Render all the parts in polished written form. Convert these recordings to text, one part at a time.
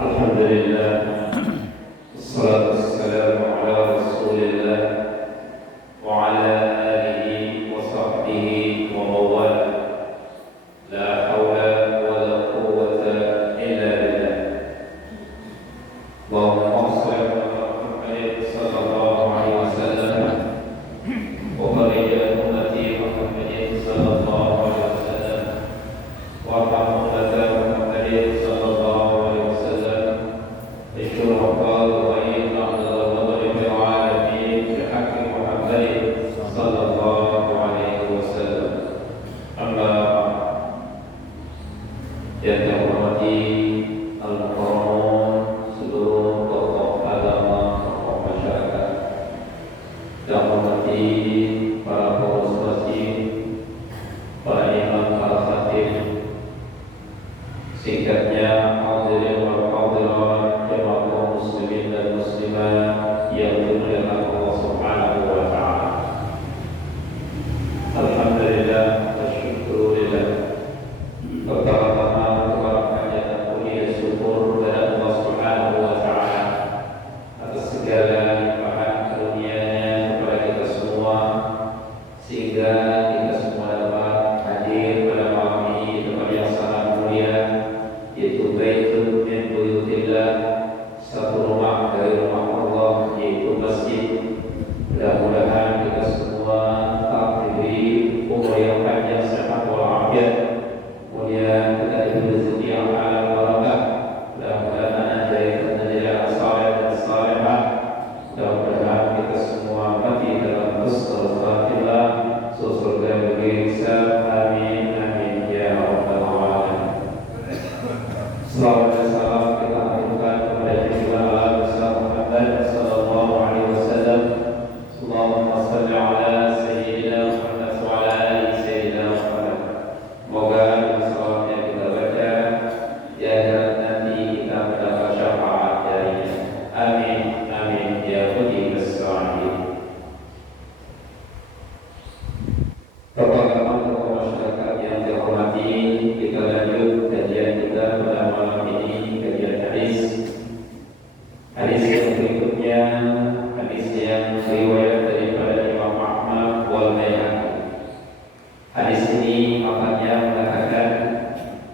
Alhamdulillah, wassalatu wassalamu ala Rasulillah yang hormati para pengurus masjid, para imam, para khatib, singkatnya hadirin wal hadirat, jamaah kaum muslimin dan muslimat yang dimuliakan Allah Subhanahu wa taala. Alhamdulillah wa syukurillah. Pertama-tama kepada hajat puji syukur kepada Allah Subhanahu wa taala atas segala limpahan karunia-Nya kepada kita semua, sehingga kita semua dapat hadir pada malam ini di tempat yang sangat mulia, yaitu Baitun min Buyutillah, satu rumah dari rumah Allah, yaitu masjid. Mudah-mudahan kita semua tetap diberi umur yang panjang, sehat walafiat, kemudian kita diberi rezeki yang halal barakah. Mudah-mudahan dari saleh dan salehah. Mudah-mudahan kita semua mati dalam husnul khatimah, surga bergengsa. Amin amin ya rabbal alamin. Salawat dan salam kita aturkan kepada junjungan besar Muhammad sallallahu alaihi wasallam. Allahumma shalli ala sayyidina Muhammad wa ala ali sayyidina Muhammad. Semoga salawat yang kita baca di akhirat nanti kita mendapat syafaat darinya. Amin amin ya rabbal alamin. Bapak-bapak tokoh masyarakat yang dihormati, kita lanjut kajian kita pada malam ini, kajian hadis. Hadis yang berikutnya, hadis yang riwayat daripada Imam Ahmad wal Baihaqi. Hadis ini maknanya mengatakan,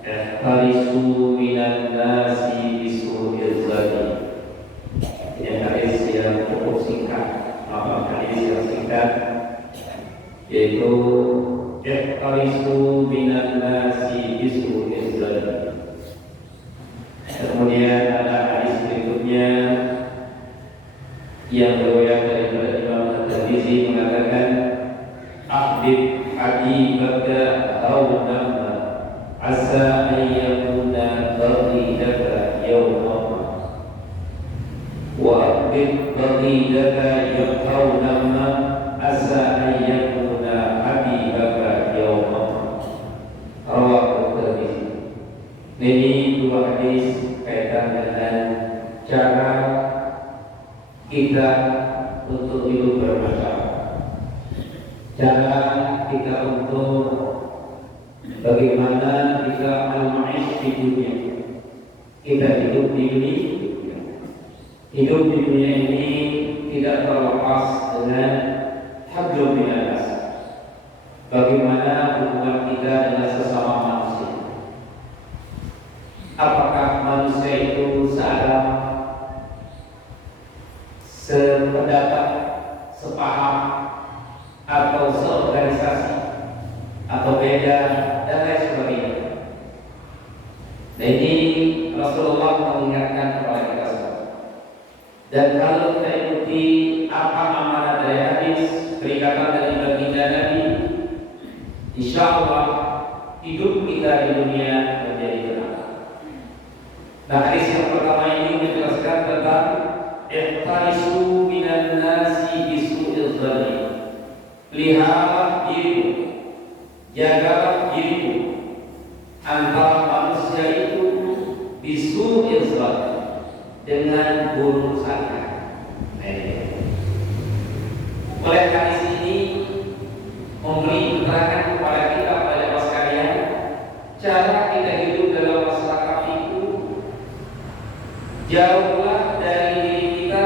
"Ihtarisu minan nasi bisu'il zani." Ini hadis yang cukup singkat, hadis yang singkat, yaitu ihtarisu minan nasi bisu'il zani. Kemudian ada hadis berikutnya yang riwayat daripada Imam At-Tirmidzi mengatakan, "Ahdib habibaka hawnama asa an yakuna baghidaka yawma wa ahdib baghidaka yawma asa an yakuna habibaka yawma." Rawahu At-Tirmidzi. Ini dua hadis kaitan dengan cara kita untuk hidup bermasyarakat, cara kita untuk bagaimana kita al-ma'ish di dunia. Kita hidup di dunia. Hidup di dunia ini tidak terlepas dengan hablum minan nas. Bagaimana hubungan kita dengan sesama manusia? Apakah manusia itu searah, sependapat, sepaham, atau seorganisasi, atau beda, dan lain sebagainya. Nah, ini Rasulullah mengingatkan kepada kita semua. Dan kalau kita ikuti apa amanat dari hadis, peringatan dari baginda Nabi, insya Allah hidup kita di dunia menjadi benar. Nah, hadis yang pertama ini menjelaskan tentang ihtarisu minan nasi bisu'il zani. Pelihara dirimu, jagalah dirimu antara manusia itu bisu'il zani, dengan buruk sangka. Oleh hadis ini memberi keterangan kepada kita, pada jemaah sekalian, cara kita hidup dalam masyarakat itu jauhlah dari diri kita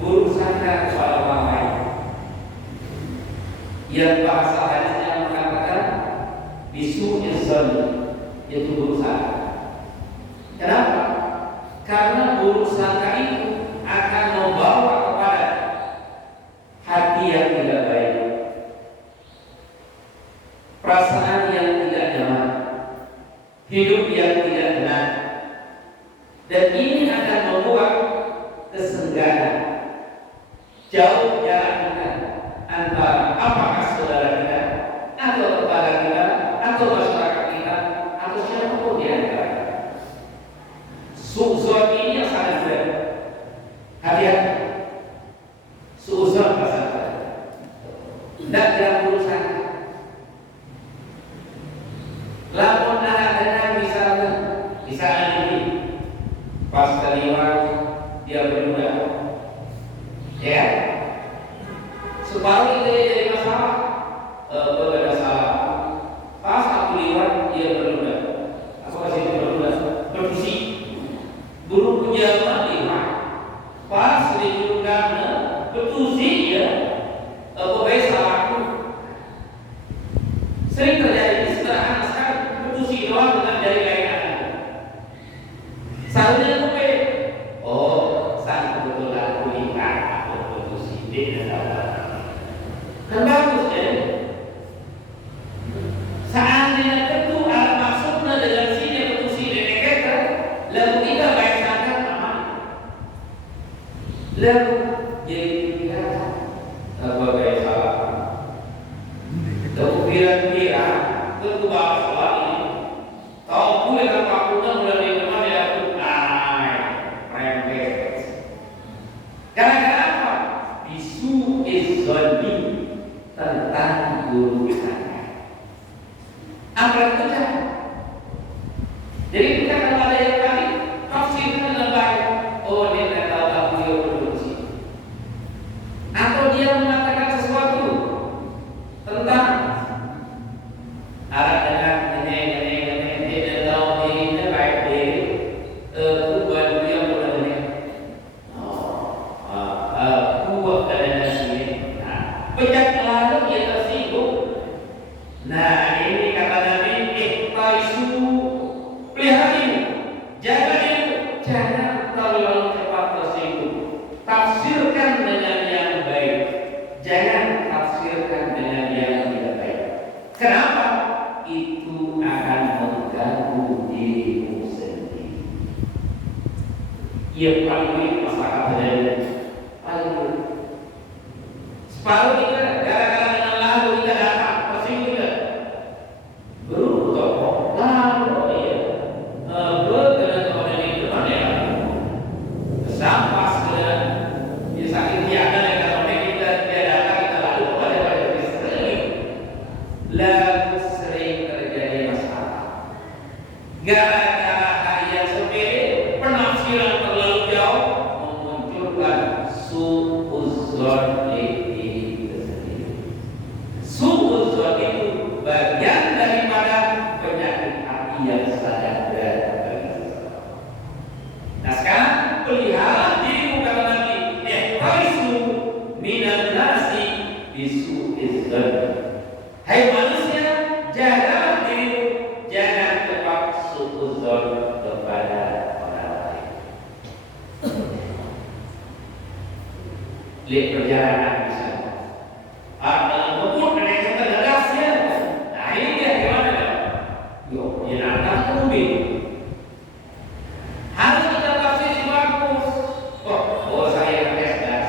buruk sangka kepada orang lain. Yang bahasa hadisnya mengatakan bisu'il zani, yaitu buruk sangka. Kenapa? Karena buruk sangka itu akan membawa kepada hati yang tidak baik, perasaan yang tidak nyaman, hidup yang tidak benar, dan ini akan membuat kesengganan, jauh jarak kita antara apakah saudara kita, atau tetangga kita, atau masyarakat kita, atau siapapun di antara kita. Suuzon ini yang sangat berat. Hati-hati. Suuzon pasal Separuh itu jadi masalah. Berbeda salah. Pas aku lihat dia berludah. Aku kasih dia berludah. Berfungsi. Guru punya lihat. Pas ditunjukkan berfungsi ya. Berbeda salah aku. Sering terjadi sederhana sekali. Berfungsi doang dengan jari lainnya. Seharusnya aku sang kebetulan kulihat aku berfungsi kan bagus ya. Seandainya tentu alat maksudnya dengan sini berfungsi kita, lalu kita bahasakan aman. Lalu jadi kita apa bahasa? Lalu kira-kira tentu bahasa ini. Tahu pula apa pun mulai dari mana ya tu rempet. Gara-gara apa? Isu izoni tentang guru saya. Apa itu kan? Jadi kita kalau ada yang kali tafsirkan dengan baik. Oh dia tidak tahu apa yang produksi. Atau dia mengatakan sesuatu tentang arah dengan ini dia tahu dirinya baik diri. Buat dia boleh ini. Buat adanya sini. Pejat lalu dia tersinggung. Nah ini kata Nabi, ihtaisu, pelihara ini, jaga ini, jangan terlalu cepat tersinggung. Tafsirkan dengan yang baik, jangan tafsirkan dengan yang tidak baik. Kenapa? Itu akan mengganggu dirimu sendiri. Ia paling masyarakat terjadi. Paling separuh kita gara-gara dengan lalu kita datang tersinggung kita. Guru tokoh lalu ya. Berkenan kepada ini mana ya? Sampas ke dia sakit tiada dan kalau kita dia datang kita lalu pada sering. Lalu sering terjadi masalah. Gara-gara hal yang sepele, penafsiran terlalu jauh memunculkan su'uzzon diri tersendiri. Su'uzzon itu bagian daripada penyakit hati yang sangat berat bagi seseorang. Nah sekarang pelihara dirimu kata Nabi, ihtaisu minan nasi bisu'izzon. Hai manusia, jagalah dirimu, jangan cepat su'uzzon kepada orang lain. Lihat perjalanan misalnya. Dalam kubur ada yang kata rahasia. Nah ini dia gimana? Yo, dia datang ke bumi. Harus kita tafsir si bagus. Oh saya pakai gas.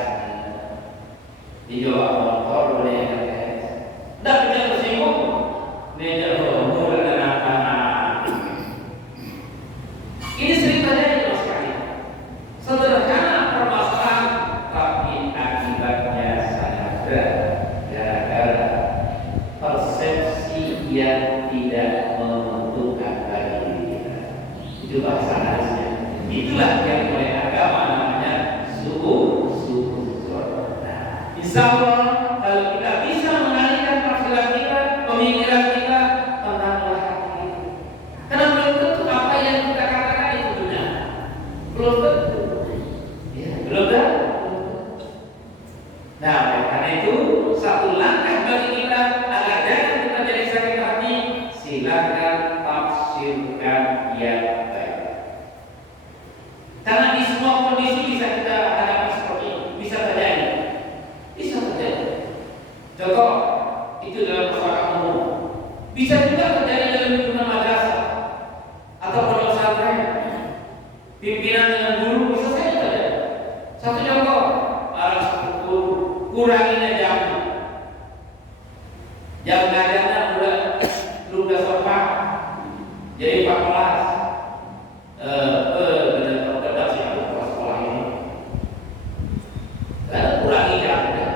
Dijawab motor boleh yang gas. Dah kita tersinggung. Dia jawab mula dan apa? Ini sering terjadi terus sekali. Sederhana permasalahan, tapi akibatnya sangat berat. Gara-gara persepsi yang tidak menentukan bagi diri kita. Itu bahasa harusnya. Itulah yang oleh agama namanya su'uzzon. Nah, insya Allah kalau kita bisa mengalihkan pikiran kita, pemikiran kita tentang hati. Karena belum tentu apa yang kita katakan itu benar. Belum tentu. Ya, belum tentu. Nah, karena itu satu langkah bagi kita agar jangan kita jadi sakit hati, silakan tafsirkan yang baik. Karena di semua kondisi bisa kita hadapi seperti ini, bisa terjadi. Bisa terjadi. Contoh, itu dalam masyarakat umum. Bisa juga terjadi dalam lingkungan madrasah atau pondok pesantren. Pimpinan dengan guru bisa saja terjadi. Satu contoh, para guru kuranginya jam ngajarnya udah sopan, jadi 14. Benar sih aku sekolah ini. Lalu kurangi jamnya.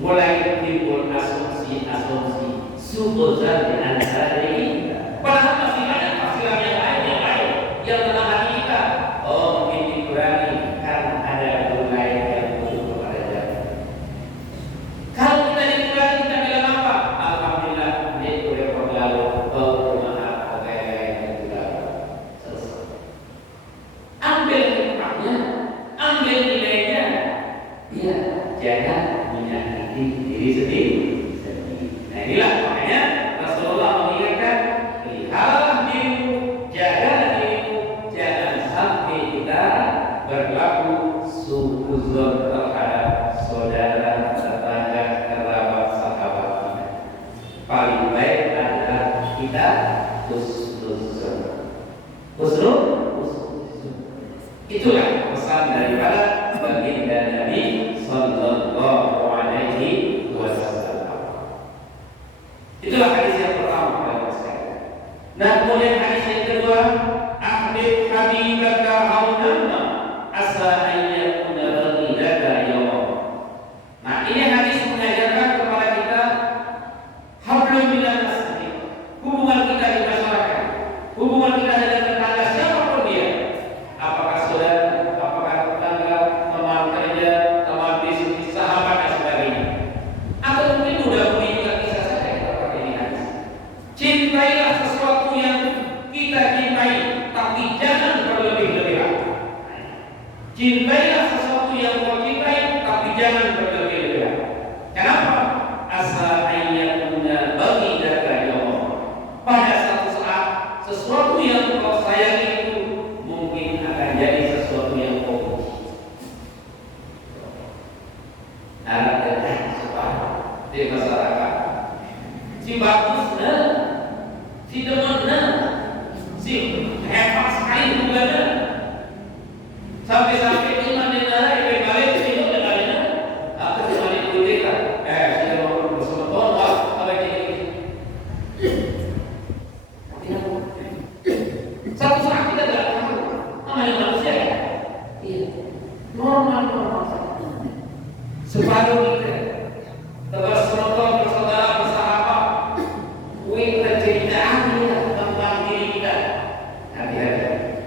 Mulai timbul asumsi su'uzzon di antara diri kita. Padahal masih ada tafsiran yang lain yang tentang hati kita. Oh mungkin dikurangi karena ada guru lain yang butuh kepada Ya, jangan menyakiti diri sendiri. Nah inilah makanya Rasulullah mengingatkan, lihatlah dirimu, jagalah dirimu, jangan sampai kita berlaku suuzon terhadap saudara, tetangga, kerabat, sahabat kita. Paling baik adalah kita husnuzon. Itulah pesan daripada baginda Nabi Sallallahu Alaihi Wasallam. Itulah hadis yang pertama dari saya. Nah, kemudian hadis yang kedua, ahbib habibaka haunama asa ayyakuna baghidaka yawm. Nah, ini hadis mengajarkan kepada kita hablum minas nas, hubungan kita di masyarakat, hubungan kita dengan tetangga siapapun dia. Apakah saudara, apakah tetangga, teman kerja, teman bisnis, sahabat dan sebagainya. Atau mungkin mudah-mudahan juga bisa saja kita pakai ini hadis. Cintailah sesuatu yang kita cintai, tapi jangan berlebih-lebihan. Cintailah sesuatu yang kau cintai, tapi jangan berlebih-lebihan. Kenapa? Asa ayyakuna baghidaka yawm. Pada satu saat, sesuatu yang kau sayangi itu mungkin akan jadi sesuatu yang kau benci. Ada sepakat di masyarakat. Si bagus nah, si demen nah, si hebat sekali hubungannya. Sampai-sampai di mana yang balik itu dengarnya, atau di mana itu kita, sudah mau bersama Tuhan, apa jadi? Satu saat kita tidak tahu, namanya manusia ya. Iya, normal saja. Separuh kita, bersaudara, bersahabat, kita cerita tentang diri kita. Hati-hati.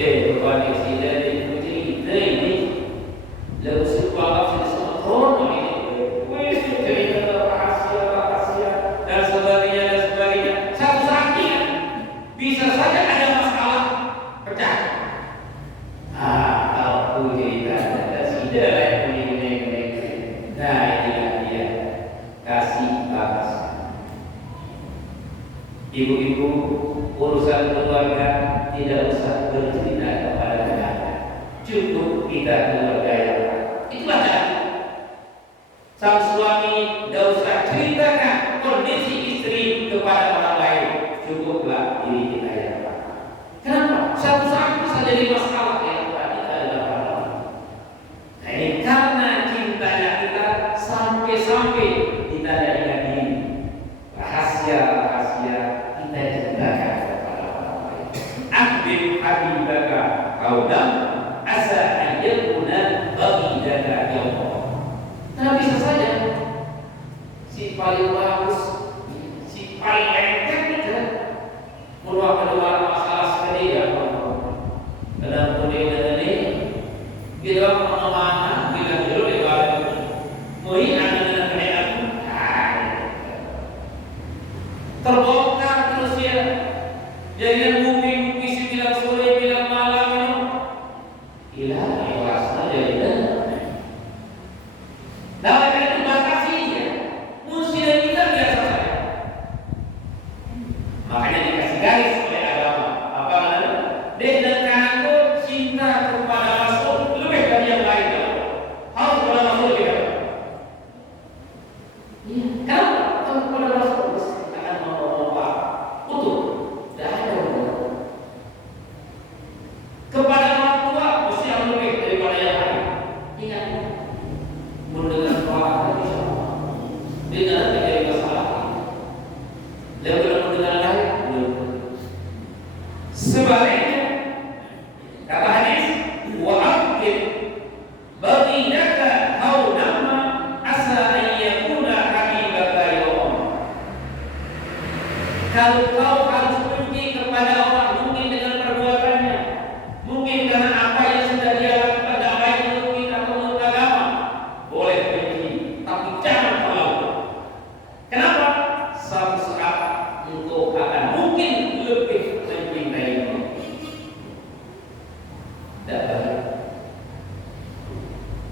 Berbanyak sila dipuji kita ini lalu sebuah sama krono ini cerita rahasia dan sebagainya satu saatnya bisa saja ada masalah pecah. Kalau cerita ada sila ini. Nah inilah dia kasih balas. Ibu-ibu urusan keluarga tidak usah bercerita kepada tetangga, cukup kita keluarga yang itulah tadi. Sang suami tidak usah ceritakan kondisi istri kepada orang lain, cukuplah diri kita yang pertama. Kenapa? Satu saat bisa jadi masalah yang kita adalah orang. Nah ini karena cintanya kita sampai kita tidak ingat diri, rahasia kita ceritakan kepada orang lain. Ahbib habibaka haunam asa ayyakuna baghidaka yawm. Nah bisa saja si paling bagus, si paling lengkap itu meluapkan masalah sekali ya. Dalam kondisi ini kita mana bila dulu lewat mui dengan kenyataan terbongkar terus ya. Jadi bumi bilang sore bilang malam hilang ikhlasnya jadi. Nah itu batasi ya. Mesti kita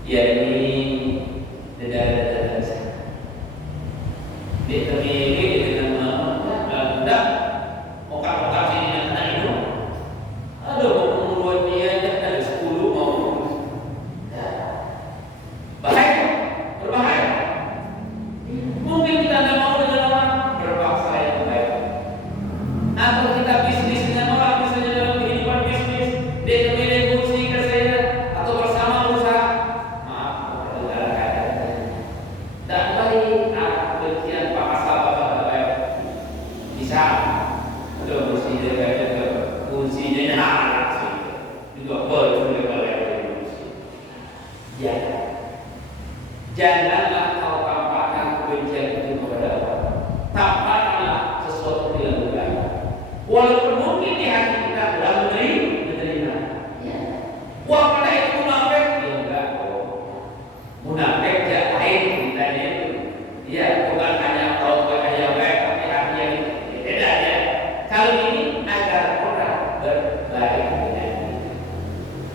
Ya ini negara-negara sana. Dia terpilih dengan tidak otak-otak sini yang kena itu. Aduh, menurut dia ada 10 mau bahaya, berbahaya. Mungkin kita tidak mau dengan orang berpaksa yang baik, atau kita bisnis dengan orang misalnya dalam kehidupan bisnis, dia terpilih kursi ke saya atau bersama berusaha. Maaf, negara kaya tidak baik. Bagian bahasa bahasa baik bisa. Ada kursi dia kaya ke kursinya enak sih. Juga boleh kursi. Ya. Janganlah kau tampakkan kebencian itu kepada orang. Tampakkanlah sesuatu yang baik. Walaupun mungkin di hati kita sudah menerima. Ya. Wah, pada itu munafik. Ya enggak kok. Munafik ya lain ceritanya itu. Ya, bukan hanya kalau yang baik, tapi hati yang beda aja. Kalau ini agar orang berbaik dengan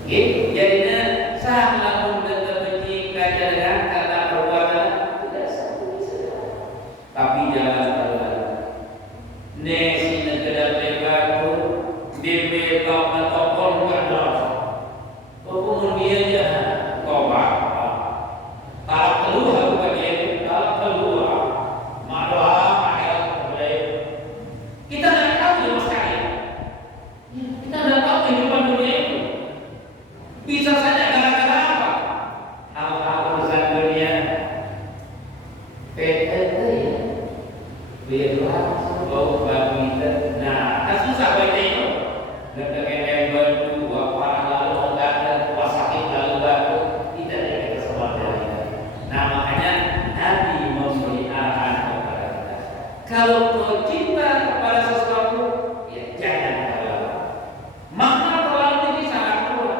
gitu. Jadinya salah untuk terbenci kajian karena perbuatan tidak satu bisa. Tapi jangan terlalu. Nesi negara lebar tu, bebe kau matopol kerja. Kau kemudian dia kau apa? Kalau keluar aku bagi kalau keluar, madoa mahal boleh. Kita tidak tahu sama sekali. Kita tidak tahu kehidupan dunia itu. Bisa saja gara-gara apa? Hal-hal urusan dunia. PTT ya. Biarlah bau babi kita. Nah, kan susah baca itu. Negara baru, parah lalu enggak ada, sakit lalu baru. Tidak ada kita semua dari. Nah, makanya Nabi memberi arahan kepada kita. Kalau kau cinta kepada sesuatu, ya jangan terlalu. Makna terlalu ini sangat kuat.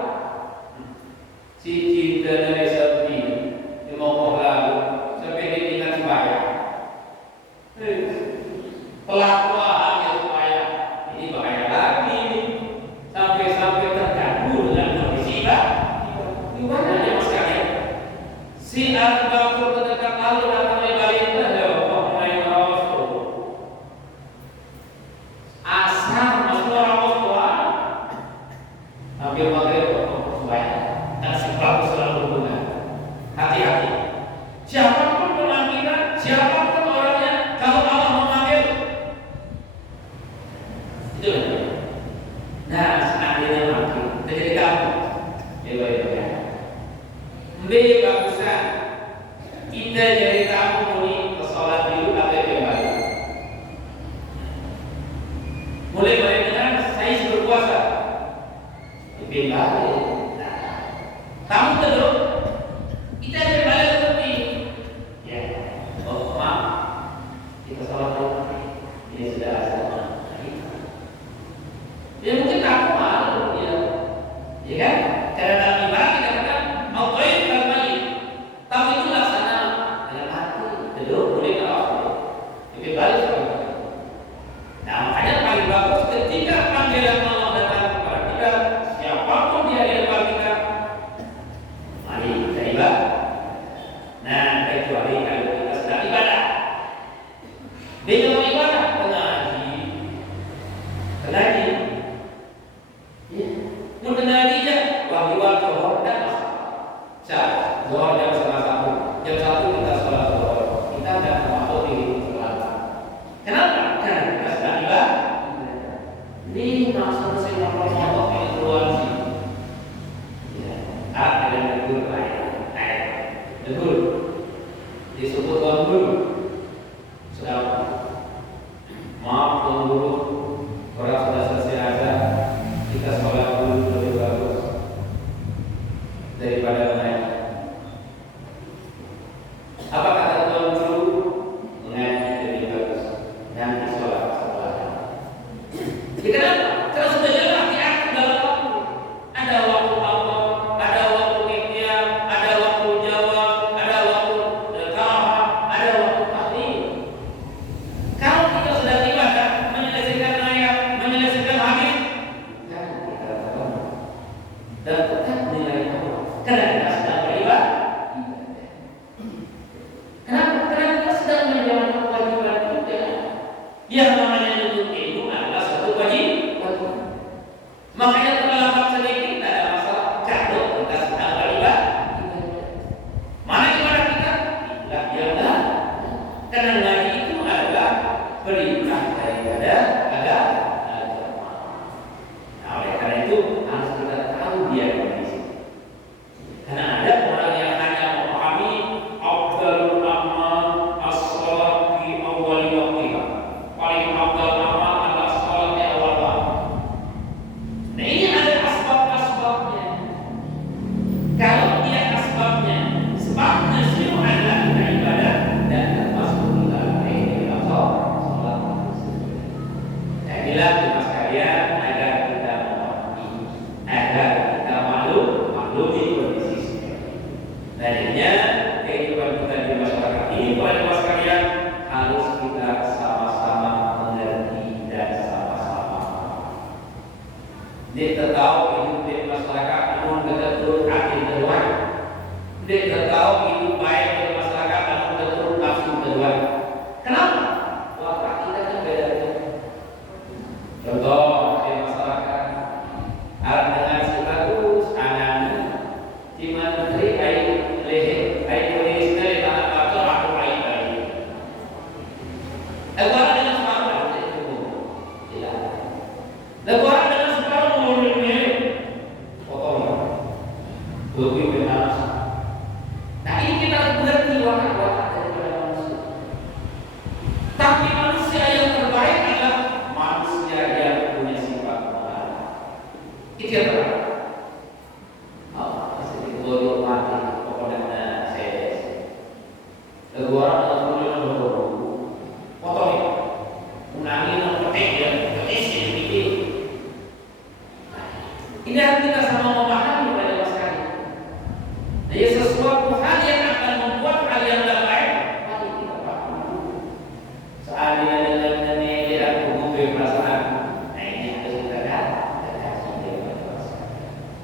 Si cinta dari sepi, dia mau lalu, sampai dia ingat supaya. Pelakuan yang supaya ini bahaya lagi, sampai terganggu dengan kondisi gimana ya mas kalian? Si Abu Bakar terdekat lalu datang dari itu ada orang Rasul. Asal masuk orang Rasul, hampir maghrib supaya dan si bagus selalu hubungan. Hati-hati. Siapapun penampilan, siapapun orangnya, kalau Allah memanggil, itu. Nah, seandainya manggil, terjadi kamu, ya. Bagusan kita jadi tamu muni ke sholat dulu atau kembali. Mulai dengan saya berpuasa, kembali. Kamu terus kita kembali seperti ya. Oh maaf, kita sholat dulu. Ini sudah asal. Ya mungkin kamu malu ya kan? Karena dalam ibadah kita katakan mau baik kalau baik. Tapi itu laksana dalam hati. Duduk boleh kalau itu balik seperti. Nah makanya paling bagus ketika panggilan Allah datang kepada kita, siapapun dia di depan kita, mari kita ibadah. Nah kecuali kalau kita sedang ibadah. Di dalam ibadah pengaji. Mengenalinya bahwa Zuhur dan Asar. Zuhur jam 1:30. Jam 1 kita sholat Zuhur. Kita tidak termasuk di sholat. Kenapa? Karena kita sedang ibadah. Ini maksudnya saya ngomong ini keluar sih. Ya, ada yang negur negur. Disebut guru. Sudah maaf guru. Orang sudah selesai azan. Kita sholat dulu lebih bagus daripada naik. Apa kata tuan guru? Mengaji lebih bagus. Nanti sholat setelah. Kenapa? Kalau sudah jelas diatur dalam waktu. Ada waktu awal, ada waktu ikhtiar, ada waktu jawab, ada waktu kahar, ada waktu tahdir. Kalau kita sudah ibadah, menyelesaikan ayat, menyelesaikan hadis, dan tetap nilai Allah karena kita sedang beribadah. Nantinya kehidupan kita di masyarakat ini pada sekalian harus kita sama-sama mengerti dan sama-sama. Dia tahu hidup di masyarakat namun betul hati kedua. Dia tahu hidup baik di masyarakat namun betul nafsu kedua. Kenapa? Watak kita kan beda. Contoh di masyarakat ada dengan status anak di menteri leher leher dari tanah atau aku air. Agora dengan separuh itu tidak. Agora dengan separuh mulutnya potong. Lebih benar. Nah ini kita mengerti watak-watak daripada manusia. Tapi manusia yang terbaik adalah manusia yang punya sifat moral. Itu yang terbaik. Bodoh mati pokoknya saya. Agora potong unangin petik ya, petis ini. Ini harus kita sama memahami pada masa kali. Jadi sesuatu hal yang akan membuat kalian baik, mari kita paham. Seandainya dengan ini aku mengumpul perasaan, nah ini harus kita kasih dia pada masa.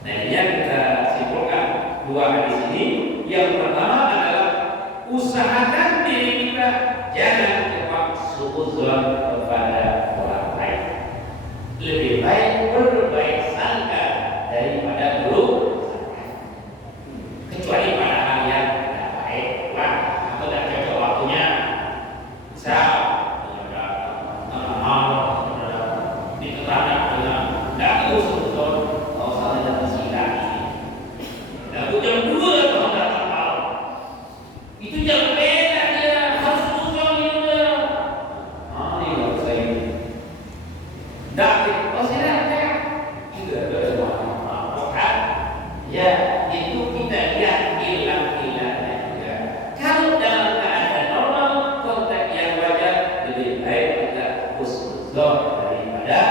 Nah ini yang kita simpulkan dua hadis ini. Yang pertama adalah usahakan diri kita jangan suudzon kepada orang lain. Lebih baik berbaik sangka daripada buruk sangka. Kecuali pada hal yang tidak baik, atau tidak cocok waktunya. Misal di tetangga dengan tidak suudzon, kalau saling datang sidang ini. Dan jam 2 kalau datang malam, itu jam beda dia harus suudzon dia. Ya, itu kita lihat hilang-hilangnya juga. Kalau dalam keadaan normal, konteks yang wajar, lebih baik kita husnuzon daripada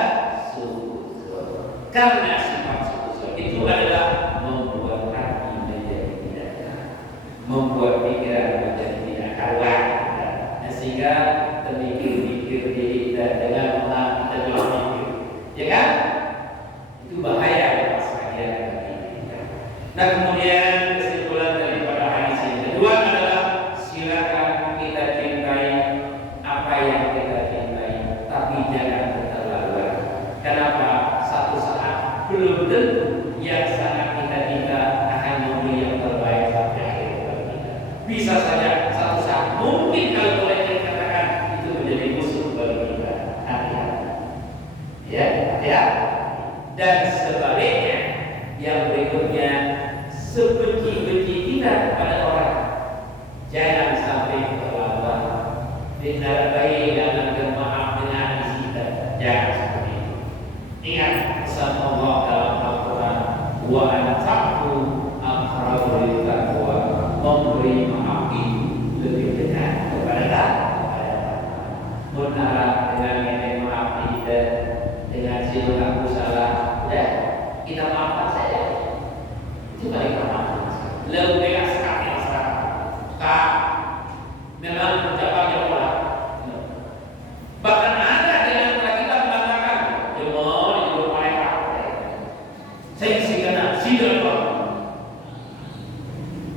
suudzon. Karena sifat suudzon itu adalah membuat hati menjadi tidak tenang, membuat pikiran menjadi tidak karuan, sehingga terpikir-pikir diri kita dengan otak kita berpikir, ya kan? Itu bahaya pas bagian bagi kita. Nah kemudian kesimpulan daripada hadis ini kedua adalah silakan kita cintai apa yang kita cintai, tapi jangan keterlaluan. Kenapa? Satu saat belum tentu yang sangat kita cinta akan memberi yang terbaik sampai akhir hidup kita. Bisa saja satu saat mungkin kalau boleh dikatakan itu menjadi musuh bagi kita. Hati-hati. Ya. Dan sebaliknya yang berikutnya, sebenci-benci kita kepada orang jangan sampai terlambat. Ditarabai dalam bermaaf dengan kita, jangan seperti itu. Ingat pesan Allah dalam Al-Quran, wa an-ta'fu aqrabu lit-taqwa, memberi maaf itu lebih dekat kepada menara dengan yang maaf kita dengan silakan salah. Kita maafkan saja. Itu balik maafkan. Lebih sekali masyarakat. Memang ucapannya orang. Bahkan ada dengan kita mengatakan, "Jemaah itu mereka." Saya silakan silakan.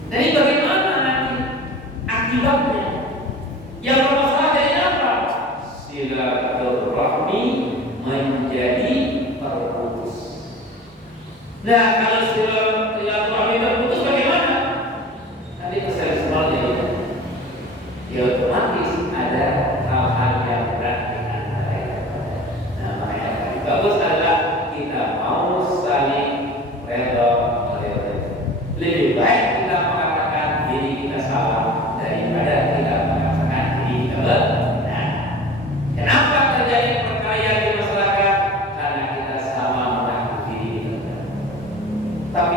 Jadi bagaimana nanti akibatnya? Yang bermasalah dari apa? Silaturahmi menjadi terputus. Nah, kalau silaturahmi terputus bagaimana? Nanti pesan seperti itu. Ya otomatis ada hal-hal yang berat dengan mereka. Nah, makanya bagus adalah kita mau saling redha. Lebih baik kita mengatakan diri kita salah daripada kita mengatakan diri kita benar. Kenapa terjadi perkelahian di masyarakat? Karena kita sama mengaku diri kita benar. Tapi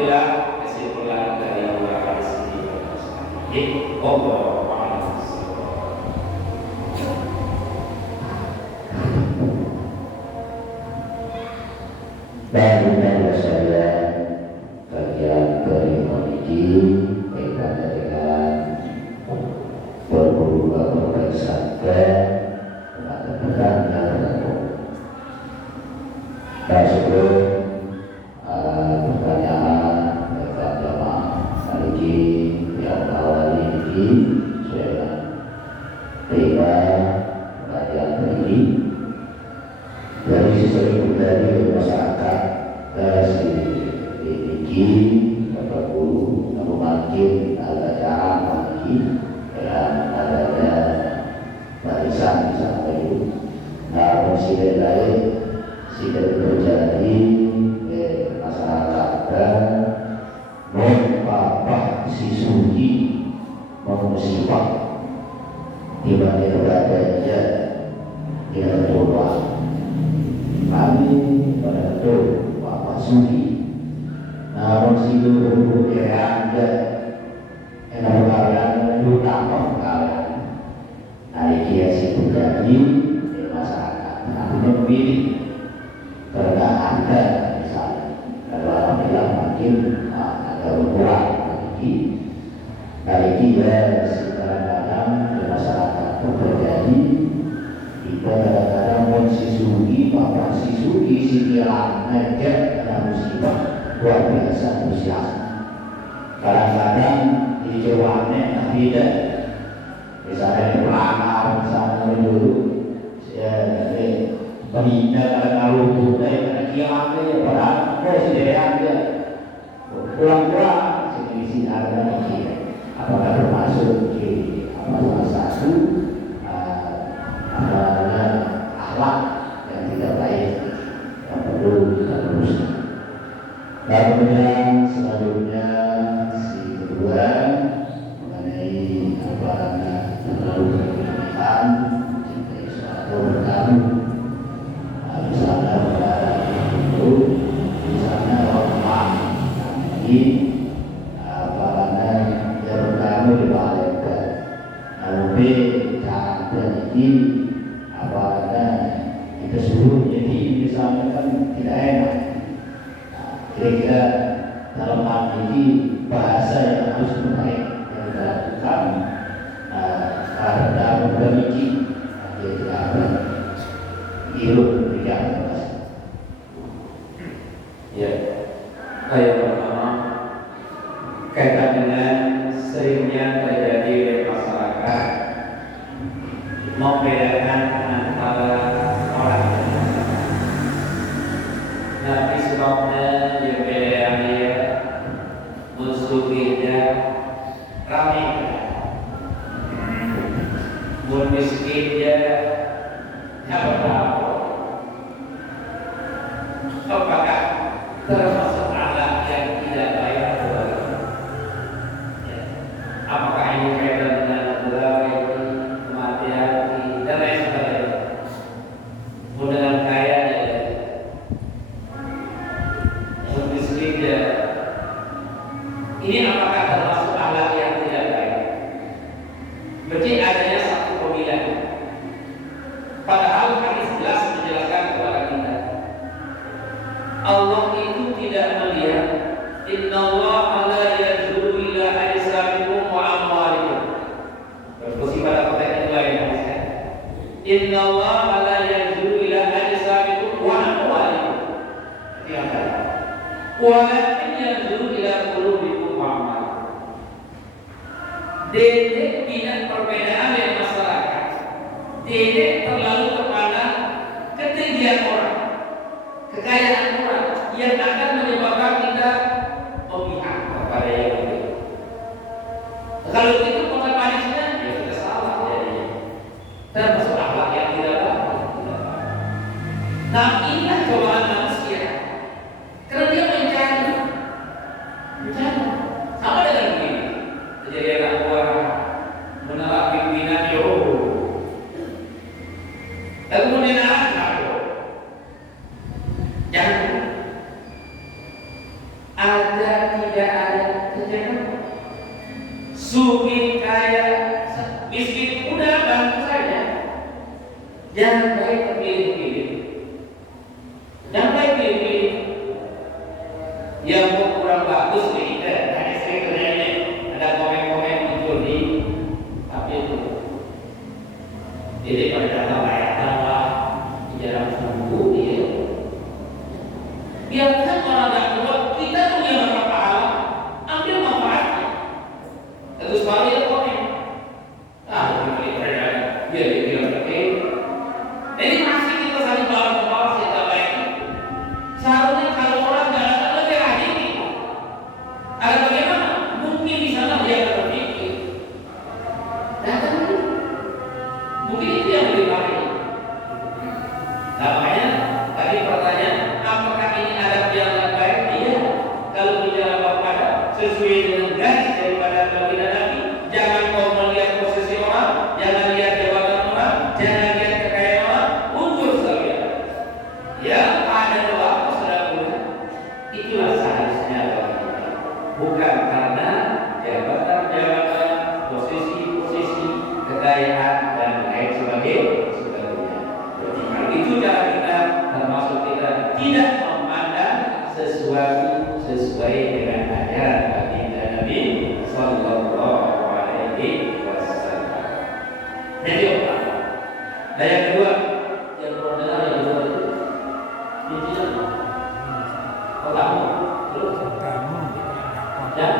itulah kesimpulan dari dua hadis ini. Jadi, Allah. Dan saya bagian kelima ini kaitannya dengan berhubungan bersampai dengan yang tertentu. Dan sebelum pertanyaan mereka jamaah hari ini yang awal ini saya terima pertanyaan ini dari sisi dari masyarakat si dimiliki Bapak Guru namun makin agak jarang lagi dengan adanya barisan di sana itu. Namun sisi lain sisi terjadi masyarakat dan mempapah siswi mengusipah di mana beradanya tidak berubah. Kami pada betul Bapak Sugi namun situ berhubung yang ada enak kalian utama kalian hari kia situ jadi di masyarakat artinya memilih karena ada misalnya kalau orang bilang makin ada berkurang hari kia kadang-kadang di masyarakat itu terjadi kadang-kadang pun siswi, bapak siswi, sitiran, ngejek, karena musibah luar biasa antusias. Kadang-kadang di Jawa-nya tidak, misalnya pelanggar, misalnya dulu, pengindah kalau budaya, karena kiamnya ya padahal presiden dia pulang-pulang, seperti ada lagi, apakah termasuk di salah satu akhlak yang tidak baik yang perlu kita teruskan. Dan kemudian selanjutnya si kedua mengenai apa terlalu berlebihan mencintai suatu bertamu di sana berada itu di sana orang ini apa dia bertamu di balik lalu cara ini apalagi kita suruh jadi misalnya kan tidak enak. Kira-kira dalam hal ini bahasa yang harus baik yang kita lakukan karena memiliki dia tidak akan hidup tidak bebas. Ya, yang pertama kaitan dengan seringnya terjadi di masyarakat membedakan antara orang dan masyarakat. Nabi sebabnya yang beda dia musuhnya ramai, miskinnya apa tahu. Apakah termasuk alat yang tidak baik atau ya. Apakah ini kaitan dengan pegawai kematian dan lain sebagainya. Dengan kaya dan miskin ya. Ini apakah termasuk alat yang tidak baik? Berarti adanya satu pemilihan. Padahal hadis jelas menjelaskan kepada kita Allah itu tidak melihat innallaha la yanzuru ila ajsamikum wa amwalikum. Berfungsi pada konteks yang lain ya. Innallaha la yanzuru ila ajsamikum wa amwalikum. Artinya walakin yanzuru ila qulubikum wa amwalikum. Dedek tidak perbedaan di masyarakat. Dedek terlalu kepada ketinggian orang, kekayaan orang yang akan menyebabkan kita memihak kepada yang lain. Kalau itu konsekuensinya ya kita salah jadinya. Termasuk akhlak yang tidak baik. Nah inilah cobaan manusia. Karena dia mencari sama dengan begini. Terjadi anak buah agar tidak ada kejahatan. Sugih kaya miskin udah bantu saja. Jangan baik terpilih-pilih. Jangan baik pilih-pilih. Yang kurang bagus nih kita. Tadi saya kerja ini ada komen-komen muncul di tapi itu. Jadi pada datang layakan lah jarang sembuh dia. Biarkan orang tak keluar, kita punya banyak pahala, ambil manfaatnya. Terus baru dia komen. Ini beredar, dia bilang oke. Jadi masih kita saling bawa-bawa kita baik. Seharusnya kalau orang nggak datang lebih rajin. Ada bagaimana? Mungkin di sana dia akan berpikir. Datang dulu. Mungkin itu yang lebih baik. Nah, makanya tadi pertanyaan, apakah ini adab yang baik? Iya. Kalau bicara kepada sesuai dengan garis daripada baginda Nabi, jangan kau melihat posisi orang, jangan lihat jabatan orang, jangan lihat kekayaan orang, ukur saja. Ya, ada doa sudah punya. Itulah seharusnya baginda. Bukan karena jabatan-jabatan, posisi-posisi, kekayaan dan lain sebagainya. Jadi kalau itu cara kita, termasuk kita tidak memandang sesuatu sesuai dengan ajaran baginda Nabi Sallallahu Alaihi Wasallam. Jadi apa? Dan yang kedua, yang perlu dengar yang kedua itu, intinya oh kamu, terus dan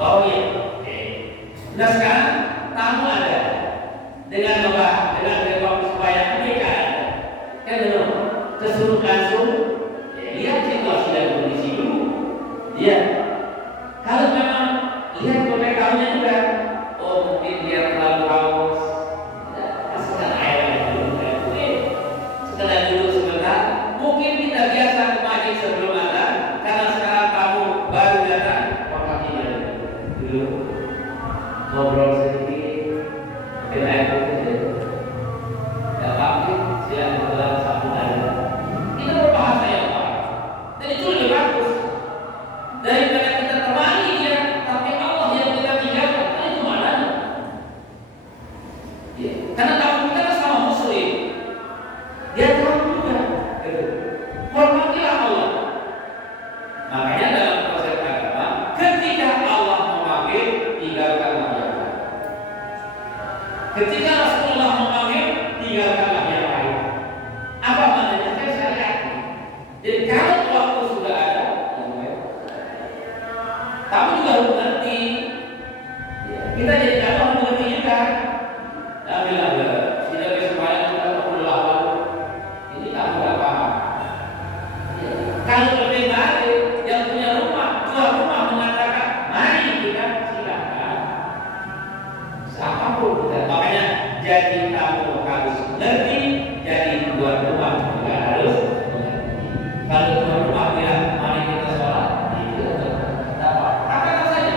oh iya. Nah sekarang tamu ada dengan supaya mereka ada. Kan belum kesuruh langsung lihat situasi dan kondisi dulu. Dia kalau memang lihat PKU-nya juga, oh mungkin dia terlalu haus, kasihkan air dulu, sekedar dulu sebentar. Mungkin kita biasa kemarin sebelum ada, karena sekarang kamu baru datang, maka tidak dulu ngobrol sedikit, mungkin air putih, tidak apa-apa, silakan dalam sambutan. Kita berbahasa yang baik, dan itu lebih bagus daripada kita temani dia, tapi Allah yang kita tinggalkan. Itu maknanya. Ya. Karena tamu kita kan sama muslim, dia tahu juga. Hormatilah Allah. Makanya dalam proses agama, ketika Allah memanggil, tinggalkanlah yang lain. Ketika Rasulullah memanggil, tinggalkanlah yang lain. Apa maknanya? Saya syariat. Jadi kalau waktu sudah ada, yang lain. Kamu juga harus mengerti. Ya, kita jadi kamu harus mengerti juga. Alhamdulillah, tidak bisa bayang kita perlu lawan. Ini kamu tidak paham. Ya. Kalau lebih baik yang punya rumah, tuan rumah mengatakan, mari kita silakan. Siapapun kita, makanya jadi kamu harus mengerti, jadi tuan rumah juga harus mengerti. Kalau tuan rumah bilang, mari kita sholat, itu katakan saja.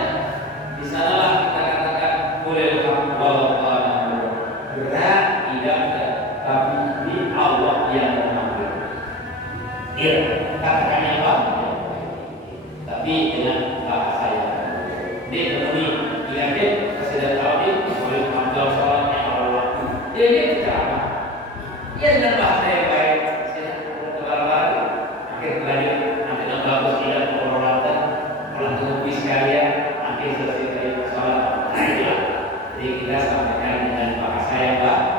Di sanalah kita katakan, boleh alhamdulillah berat tidak ada, tapi di Allah yang memanggil. Ya, katakan yang baik, tapi dengan bahasa yang dia temui, dia kesadaran tadi boleh mengambil sholatnya pada waktu. Dia bicara, dia dengan bahasa yang baik. Saya tebar-tebar, akhir terakhir nanti yang bagus tidak penghormatan, kalau tunggu sekalian, nanti selesai dari sholat. Jadi kita sampaikan dengan bahasa yang baik.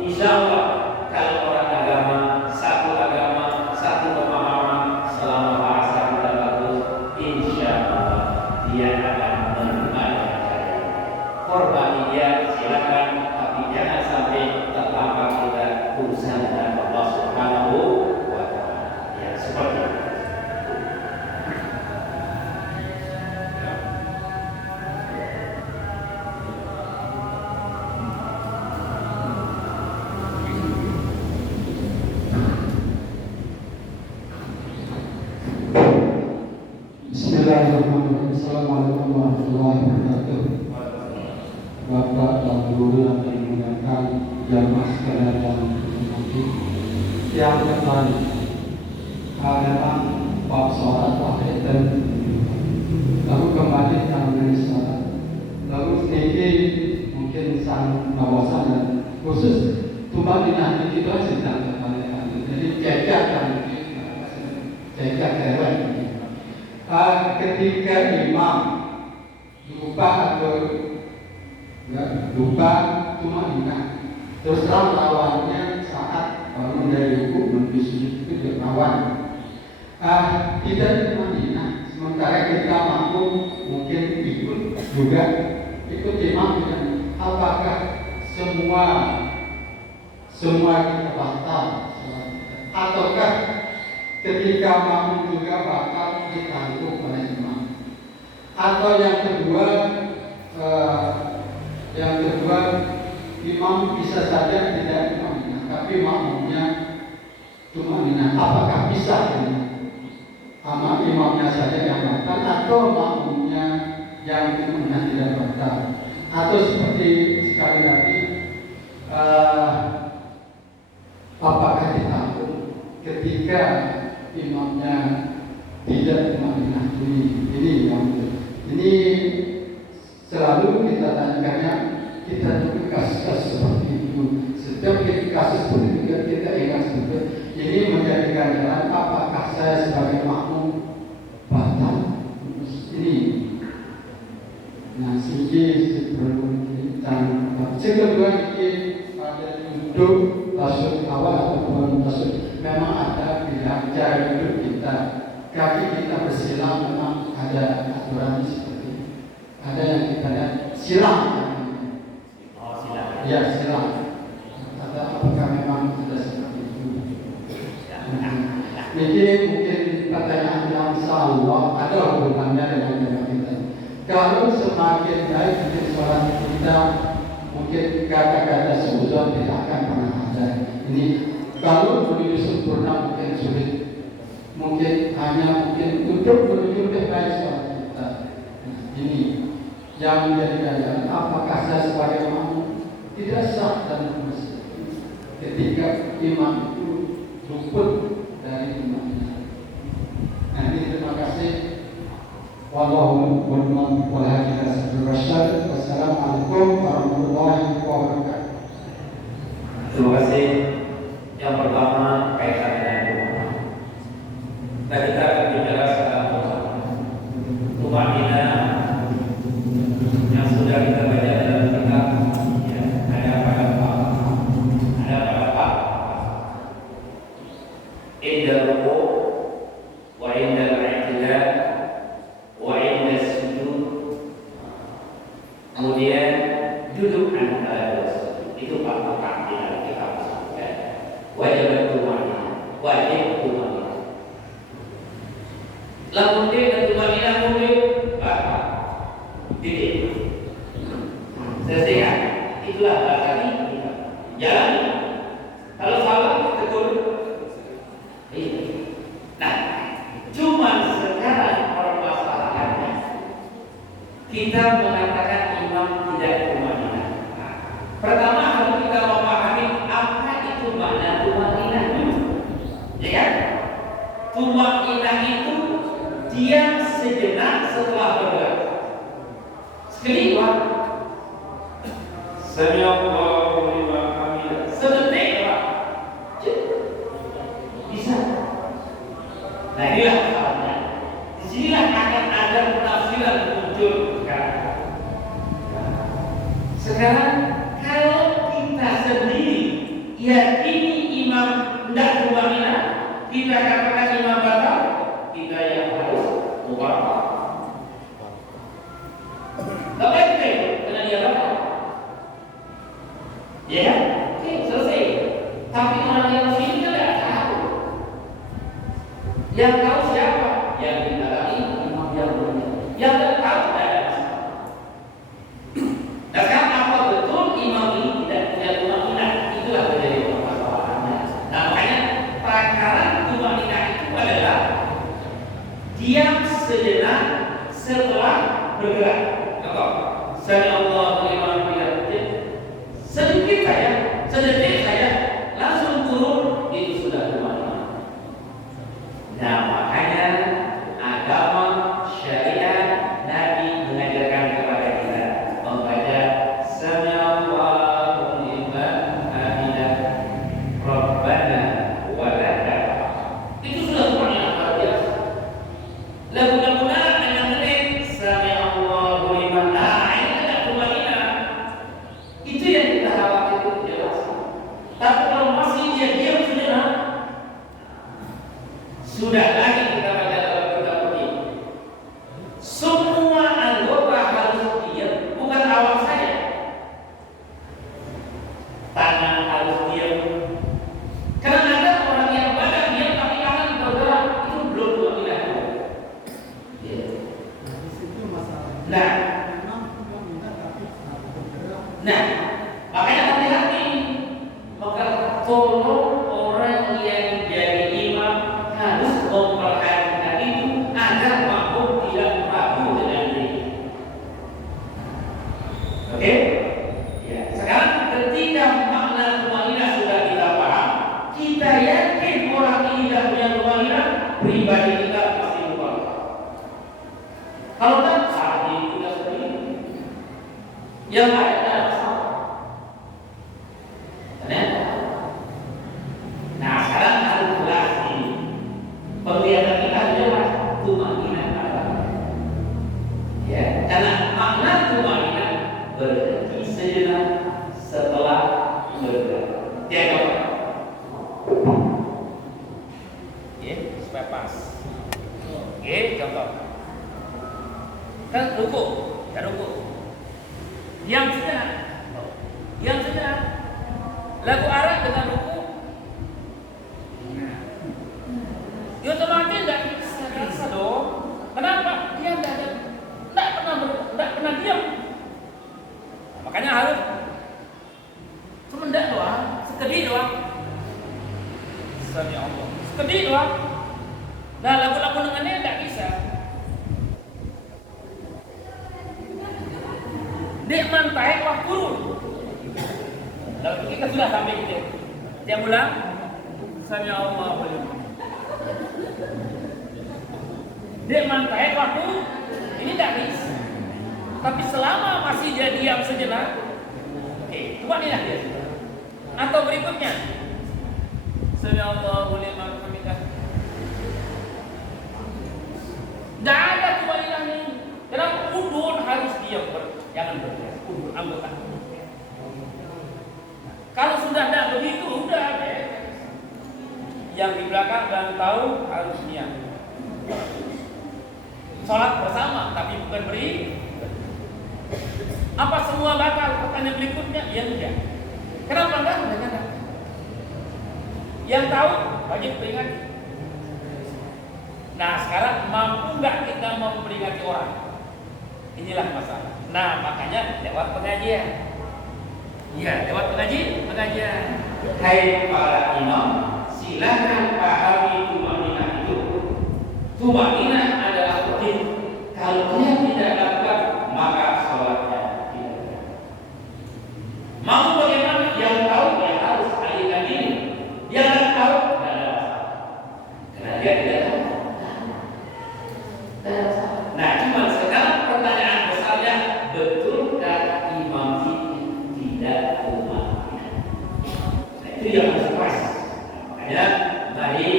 Insya Allah kalau orang agama, satu pemahaman, selama bahasa kita bagus, insya Allah dia akan menerima dengan cara. Hormati dia, silakan, tapi jangan sampai terlambat kita urusan dengan Allah Subhanahu wa Ta'ala. Ya, seperti itu. Bismillahirrahmanirrahim. Assalamualaikum warahmatullahi wabarakatuh. Bapak dan Guru yang dimuliakan, jamaah sekalian yang terhormati, yang terbaik. memang bab sholat dan lalu kembali tangan sholat, lalu sedikit mungkin sang kawasan dan khusus tumanina itu aja tentang jadi jaga keren. Ketika imam lupa atau lupa tumanina, terus terang lawannya saat bangun dari rukuk menuju sujud itu dia lawan. Tidak tumanina, sementara kita mampu mungkin ikut juga ikut imam dengan apakah semua kita batal ataukah ketika mampu juga batal ditangguh oleh imam, atau yang kedua imam bisa saja tidak tumanina tapi makmumnya tumanina, apakah bisa ini sama imamnya saja yang batal atau makmumnya yang tumanina tidak batal, atau seperti sekali lagi apakah ditanggung ketika imamnya tidak tumanina. Ini selalu kita tanyakannya, kita tunggu kasus-kasus seperti itu. Setiap kasus seperti itu kita ingat juga. Ini menjadikan jalan apakah saya sebagai makmum batal ini. Nah, sebelum kita kedua ini pada duduk tasawuf awal ataupun tasawuf memang ada pilihan cara duduk kita, kaki kita bersilang memang ada aturan seperti ini. Ada yang kita lihat silang. Ya silang. Ada apakah memang ada seperti itu? Mungkin pertanyaan yang salah ada hubungannya dengan tema kita. Kalau semakin baik mungkin sholat kita, mungkin kata-kata seuzon tidak akan pernah ada. Ini kalau menuju sempurna mungkin sulit. Mungkin hanya untuk menuju lebih baik sholat kita. Ini yang menjadi jalan. Apakah saya sebagai makmum tidak sah dan ketika imam itu luput dari imamnya. Nah, ini terima kasih. Wallahu a'lam bishawab. Wassalamualaikum warahmatullahi wabarakatuh. Terima kasih. Yang pertama kaitan dengan doa. Dan kita akan bicara sekarang tumanina yang sudah kita baca dalam kitab. Ya, ada pada Pak. Indal ruku' wa indal i'tidal wa indal sujud. Kemudian duduk antara dua sujud. Itu Pak di dalam kitab. Wajib tumanina. Lamun dia tumanina mungkin batal. Titik. Selesai. Itulah bahasa ini. Jalan. Kalau salah tegur. Nah, cuma sekarang permasalahannya kita mengatakan imam tidak tumanina. Pertama harus kita memahami apa itu makna tumanina. Ya kan? Tumanina itu diam sejenak setelah bergerak. Kedua, Sami'allahu liman hamidah. Sedetik Pak. Bisa. Nah, inilah masalahnya. Disinilah akan ada penafsiran muncul sekarang kalau kita sendiri yakini imam tidak tumanina, kita katakan imam batal, kita yang harus ubah. Gak baik kita itu, karena dia batal. Ya kan? Oke, selesai. Tapi orang yang sini kan tidak tahu. Yang tahu siapa? Yang dialami imam yang benar. Yang tidak tahu tidak ada masalah. Dan sekarang apa betul imam ini tidak punya tumanina? Itulah menjadi permasalahannya. Nah, makanya takaran tumanina itu adalah diam sejenak setelah bergerak. Contoh, Sami'allahu liman hamidah. Sedikit saja, sedetik saja langsung turun, itu sudah tumanina. Nah, makanya agama syariat Nabi mengajarkan kepada kita membaca Sami'allahu liman hamidah Rabbana wa lakal hamd. Itu sudah Quran yang luar biasa. Lagu-lagu yang menit Sami'allahu liman hamidah, ini tidak tumanina. Itu yang kita khawatir jelas. Tapi kalau masih dia diam sudah lagi kita baca dalam kitab ini. Semua anggota harus diam, bukan awak saja. Tangan harus diam. Karena ada orang yang badan diam tapi tangan bergerak, itu belum tumanina. Nah, makanya hati-hati. Maka tolong orang yang jadi imam harus memperhatikan itu agar makmum tidak ragu dengan diri. Oke? Ya. Sekarang ketika makna tumanina sudah kita paham, kita yakin orang ini tidak punya tumanina, pribadi kita pasti lupa. Kalau tak salah diri kita sendiri, yang ada masalah. Nah, sekarang harus jelas ini. Penglihatan kita jelas tumanina apa? Ya, karena makna tumanina berhenti sejenak setelah bergerak. Dia apa? Ya, supaya pas. Oke, contoh. Kan ruku, ya ruku. Yang sejenak, yang sejenak. Lagu arah dengan ruku. Ya otomatis tidak bisa dong. Kenapa? Dia tidak pernah diam. Makanya harus semendak doang, sekedip doang. Sami Allah, sekedip doang. Nah, lagu-lagu dengannya tidak bisa. Dia mantai wah turun. Lalu kita sudah sampai gitu. Dia ulang. Sami Allah boleh. Dia mantai waktu ini tidak bisa. Tapi selama masih dia diam sejenak, oke, tumanina dia. Atau berikutnya, Sami Allah boleh hamidah. Tidak ada tumanina ini. Kenapa udun harus diam? Jangan bergerak. Udun anggota. Kalau sudah tidak begitu, udah deh. Yang di belakang dan tahu harus niat. Sholat bersama, tapi bukan beri. Apa semua batal? Pertanyaan berikutnya, ya enggak. Kenapa enggak? Yang tahu wajib peringati. Nah, sekarang mampu enggak kita memperingati orang? Inilah masalah. Nah, makanya lewat pengajian. Ya, lewat pengajian. Hai para imam, silakan pahami tumanina itu. Tumanina adalah penting. Kalau dia tidak lakukan, maka sholatnya tidak. Mau bagaimana? Yang tahu dia harus alihkan diri. Yang tidak tahu tidak ada masalah. Karena dia tidak tahu. Nah, cuma sekarang pertanyaan besarnya, betulkah imam itu tidak tumanina? Nah, itu yang harus pas. Makanya mari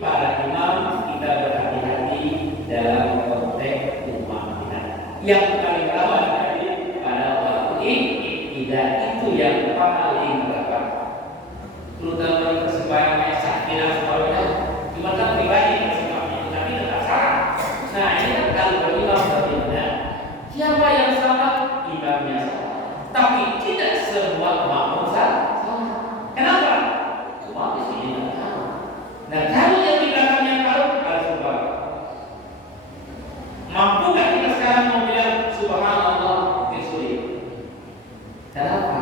para imam kita berhati-hati dalam konteks tumanina. Yang paling rawan tadi pada waktu ini tidak itu yang paling rawan. Terutama di persembahyaan Aisyah tidak semuanya. Cuma kan pribadi persembahyaan tapi tetap salah. Nah, ini kan kalau berimam berbeda. Siapa yang salah? Imamnya salah. Tapi tidak semua makmum salah. Kenapa? Cuma di sini tidak tahu. Nah, kalau yang di belakangnya tahu harus ubah. Mampu nggak kita sekarang mau bilang Subhanallah sulit? Kenapa?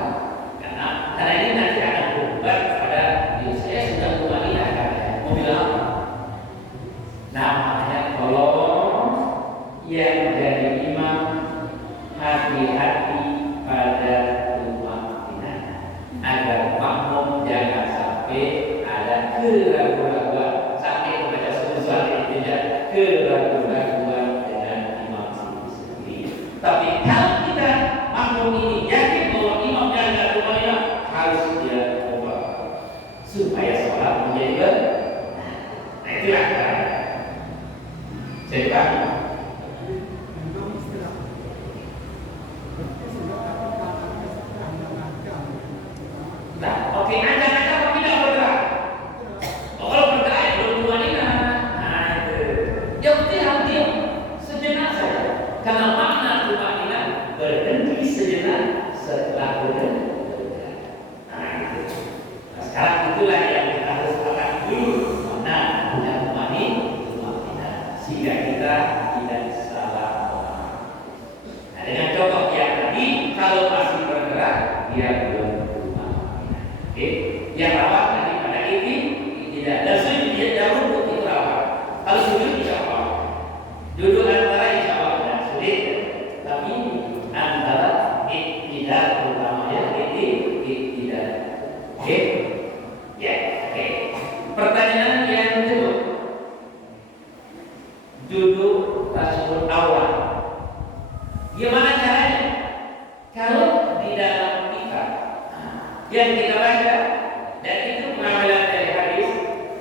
Karena ini nanti akan berubah pada diri saya sudah tumanina kan? Mau bilang apa? Nah, makanya tolong yang jadi imam hati-hati pada tumanina agar makmum jangan sampai ada keraguan sampai membaca sunnah keraguan dengan imam itu sendiri. Tapi kalau kita makmum ini yakin bahwa imam jaga rumahnya, harus dia ubah supaya sholat menjadi benar. Nah itulah caranya. Saya nah, oke, anda kok tidak bergerak? Oh, kalau bergerak ya belum wanita. Nah, itu. Yang penting harus diam sejenak saja. Karena makna tumanina berhenti sejenak setelah bergerak. Nah, itu. Nah, sekarang itulah yang kita harus lakukan dulu. Mana yang tumanina sehingga kita tidak salah. Nah, dengan contoh yang tadi, kalau masih bergerak, dia belum. Yang rawat tadi pada ini tidak dan sujud dia jauh untuk itu rawat. Kalau sujud insya Allah, duduk antara insya Allah tidak sulit, tapi antara tidak utamanya tidak. Oke, ya, oke. Pertanyaan yang kedua, duduk tasyahud awal. Gimana caranya? Kalau di dalam kitab yang kita baca, dan itu pengambilan dari hadis,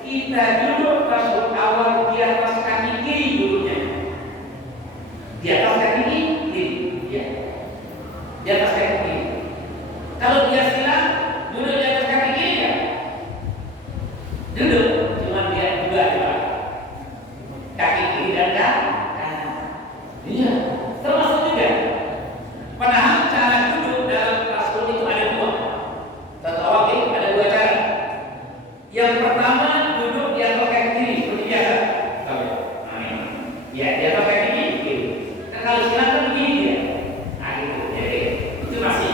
kita duduk tasyahud awal di atas kaki kiri duduknya. Di atas kaki kiri, ya. Di atas kaki kiri. Kalau dia silang, duduk di atas kaki kiri ya. Duduk, cuma dia dua kaki kiri dan kanan. Iya, termasuk juga. Padahal cara duduk dalam tasyahud itu ada dua. Ada dua cara. Yang pertama duduk di atas kaki kiri seperti biasa. Ya, di atas kaki kiri. Kan kalau silang kan begini dia. Nah gitu. Jadi itu masih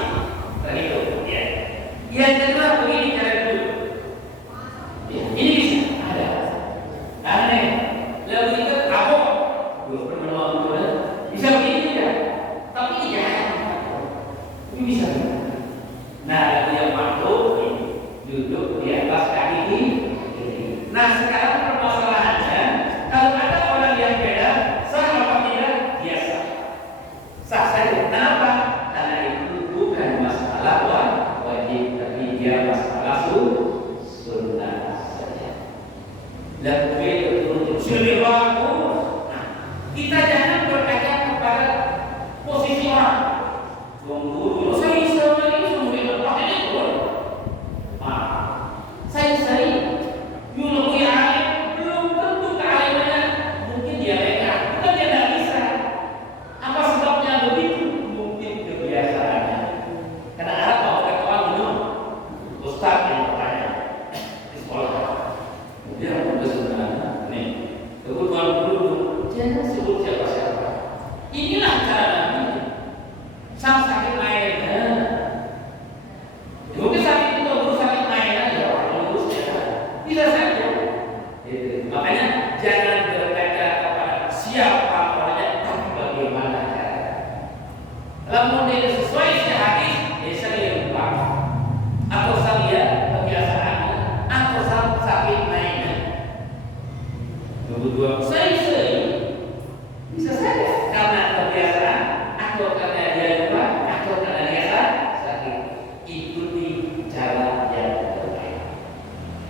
begitu. Ya. Yang kedua begini cara duduk. Ya, ini bisa ada. Aneh. Lalu itu apa? Belum pernah nonton. Bisa begini tidak? Tapi ya. Ini bisa. Nah, yang makhluk duduk di atas kaki kiri. Nah, sekarang permasalahannya, kalau ada orang yang beda, sah apa tidak? Dia sah. Sah saja. Kenapa? Karena itu bukan masalah wajib, tapi dia masalah sunnah saja. Lebih untuk syariatku. Nah, kita jangan berkaca kepada posisi orang. Tunggu, saya belum tentu kealimannya, mungkin dia mereka, bukan dia tidak bisa. Apa sebabnya begitu? Mungkin kebiasaannya. Karena Arab mau kata minum, Ustaz yang bertanya di sekolah, dia udah sebenarnya nih, kebutuhan dulu, jangan sebut siapa. Inilah cara Nabi. Sang sakit airnya, mungkin sakit itu baru sakit airnya ya orang bisa saja. Makanya jangan berkaca kepada siapa orangnya, tapi bagaimana caranya. Kalau dia sesuai hadis, saya lupa. Atau saya kebiasaannya, atau sakit mainnya. Kedua, saya bisa saja karena kebiasaan, atau karena dia lupa, atau karena dia sakit. Ikuti cara yang terbaik.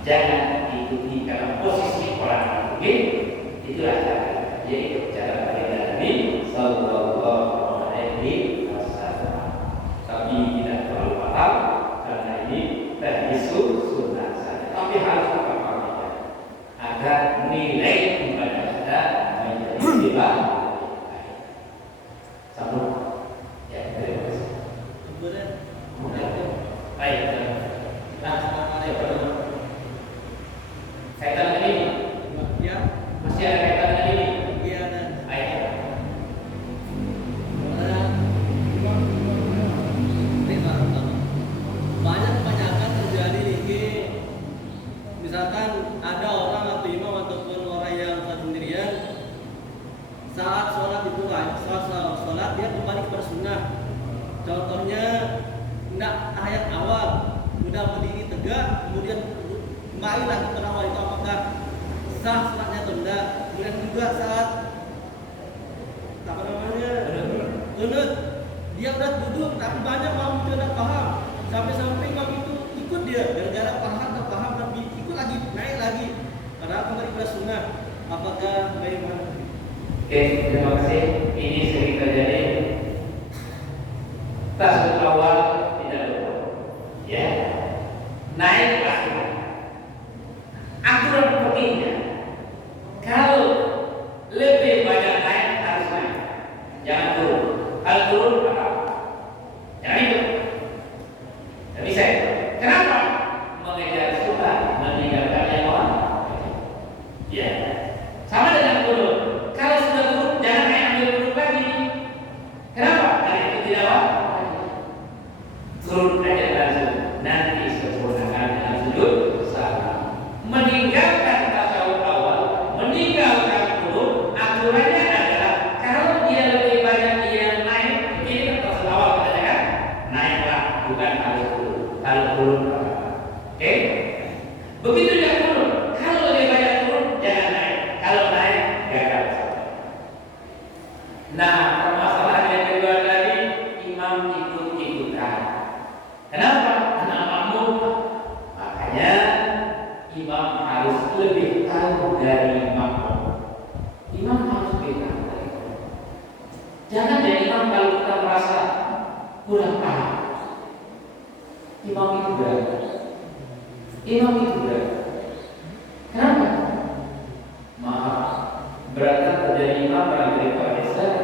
Jangan ikuti karena posisi orang itu. Itulah cara. Yaitu cara Nabi Sallallahu Alaihi Wasallam. Tapi tidak terlalu fatal karena ini teknis sunnah saja. Tapi harus apa-apa agar nilai ibadah kita menjadi lebih baik. Sambung. Ya, terima kasih. Baik. Nah, siapa dulu? Kaitan dengan ini? Ya. Masih ada kaitan dengan ini? Iya, ada. Ayo. Banyak kebanyakan terjadi nih, misalkan ada orang atau imam ataupun orang yang sendirian saat sholat itu sholat dia kembali kepada sunnah. Contohnya tidak ayat awal sudah berdiri tegak kemudian kembali lagi ke awal, itu apakah sah sholatnya atau tidak? Kemudian juga saat apa namanya kunut, dia udah duduk tapi banyak makmum itu tidak paham, sampai imam itu ikut dia gara-gara paham tapi ikut lagi naik lagi padahal kembali ke sunnah. Apakah bagaimana? Oke, terima kasih. Ini sering terjadi. Tasawuf awal tidak lupa, ya. Naik aturan. Aturan pentingnya. Kalau lebih banyak naik harus naik, jangan turun. Kalau turun apa? Jangan itu. Tidak bisa. Kenapa? Mengejar sunnah, meninggalkan yang lain. Ya. Sama dengan turun. Kalau sudah turun, jangan naik ambil turun lagi. Kenapa? Karena itu tidak apa? Turun aja langsung. Nanti sempurnakan dengan sujud salam. Meninggalkan tasawuf awal, meninggalkan turun. Aturannya adalah kalau dia lebih banyak dia naik, ini kan tasawuf awal katanya kan? Naiklah, bukan harus turun. Kalau turun, oke? Begitu juga turun. Kalau lebih banyak turun, jangan naik. Kalau naik, gagal. Nah, permasalahan yang kedua tadi, imam ikut-ikutan. Kenapa? Karena makmum. Makanya imam harus lebih tahu dari makmum. Imam harus lebih tahu dari makmum. Jangan jadi imam kalau kita merasa kurang paham. Imam itu berat. Imam itu berat. Kenapa? Maaf, beratnya terjadi imam yang daripada Islam.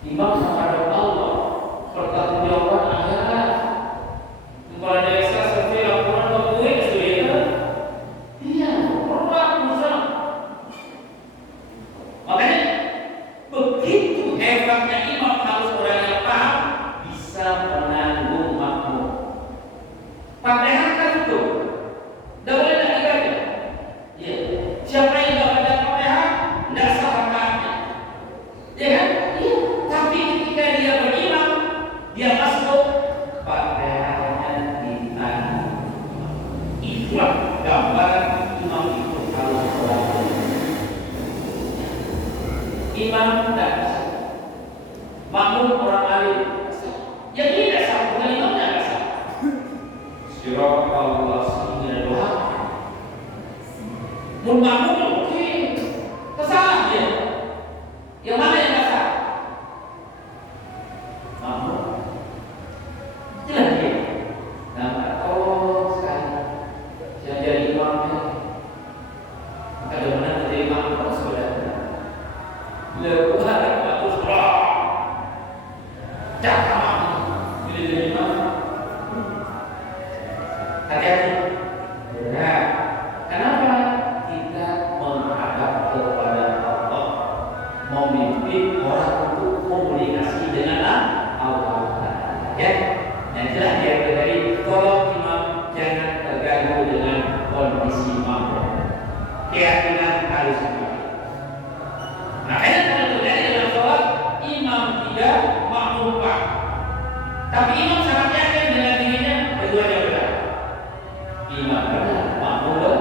Imam menghadap Allah, pertanggungjawaban akhirat. Kepada desa seperti laporan waktu itu, iya, berat besar. Makanya begitu hebatnya imam harus orang yang paham, bisa menanggung makmum. Fatihah kan itu. Tidak boleh tak dibaca. Ya. Siapa yang tidak baca Fatihah, tidak sah rakaatnya. Ya kan? Iya. Tapi ketika dia berimam, dia masuk, Fatihahnya ditanggung. Itulah gambaran imam itu harus orang. Imam tidak bisa. Makmum orang alim. Ya tidak sah, bukan imamnya tidak sah. Sirah Allah sehingga doa. Makmum oke, kesalah dia. Yang mana yang kasar? Makmum. Jelas dia. Nah, tolong sekali. Yang jadi imamnya. Kadang-kadang menjadi imam harus saudara. Lepas bagus roh. Jangan bila jadi imam. Hati-hati. Berat. Kenapa? Kita menghadap kepada Allah, memimpin orang untuk komunikasi dengan Allah. Ya, yang jelas dia terjadi. Tolong imam jangan terganggu dengan kondisi makmum. Keyakinan harus baik. Makanya kalau terjadi dalam sholat, imam tidak, makmum pak. Tapi imam sangat yakin dengan dirinya, keduanya benar. Imam benar, makmum benar.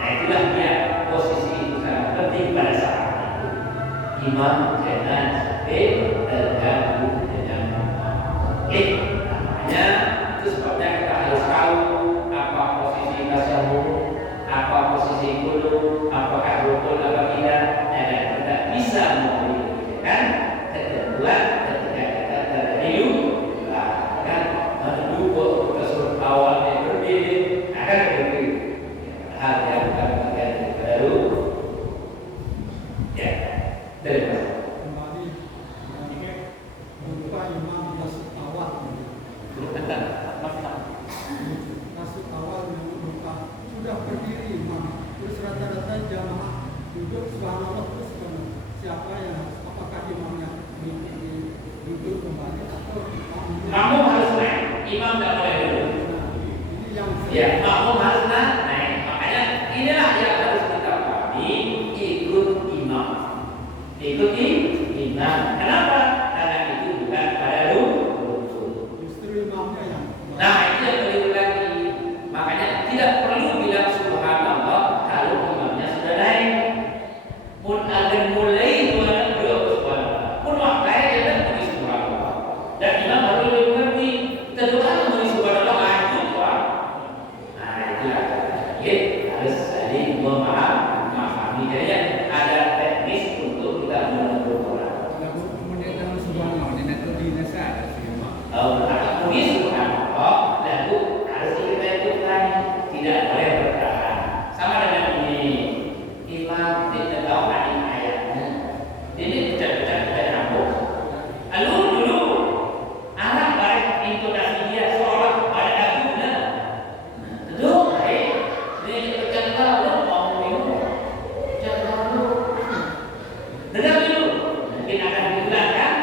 Nah itulah dia posisi itu sangat penting pada saat itu. Imam jangan sampai terganggu dengan makmum. Namanya itu sebabnya kita harus tahu apa posisi tasyahud, apa posisi qunut, apakah rukun atau tidak. Dan kita bisa membedakan ketentuan ketika kita terdahulu kan mendukung tersebut awalnya berbeda akan berbeda hal yang bukan bagian baru ya dari Kembali berupa imam masuk awal. Masuk awal yang berupa sudah berdiri imam, terus rata-rata jamaah duduk subhanallah terus siapa yang apakah imamnya duduk kembali atau makmum harus naik, imam tidak boleh duduk. Ini yang Ya, makmum harus naik. Makanya inilah yang harus kita pahami, ikut imam. Ikuti imam. Kenapa? Karena itu bukan pada rukun. justru imamnya yang Nah, itu yang keliru lagi. Makanya tidak perlu bilang subhanallah. harus saling memahami. Jadi ada teknis untuk kita menegur orang. Kemudian kalau subhanallah di neto di nasa ada sih. Kemudian subhanallah lalu harus kita ikutan, tidak boleh bertahan. Sama dengan ini imam tidak tahu ayatnya. Ini tidak nyambung. Lalu dulu anak baik intonasi dia seolah pada agungnya. Duduk, ini bercanda lu mau minum, jangan dulu. Dengar dulu, mungkin akan diulang kan?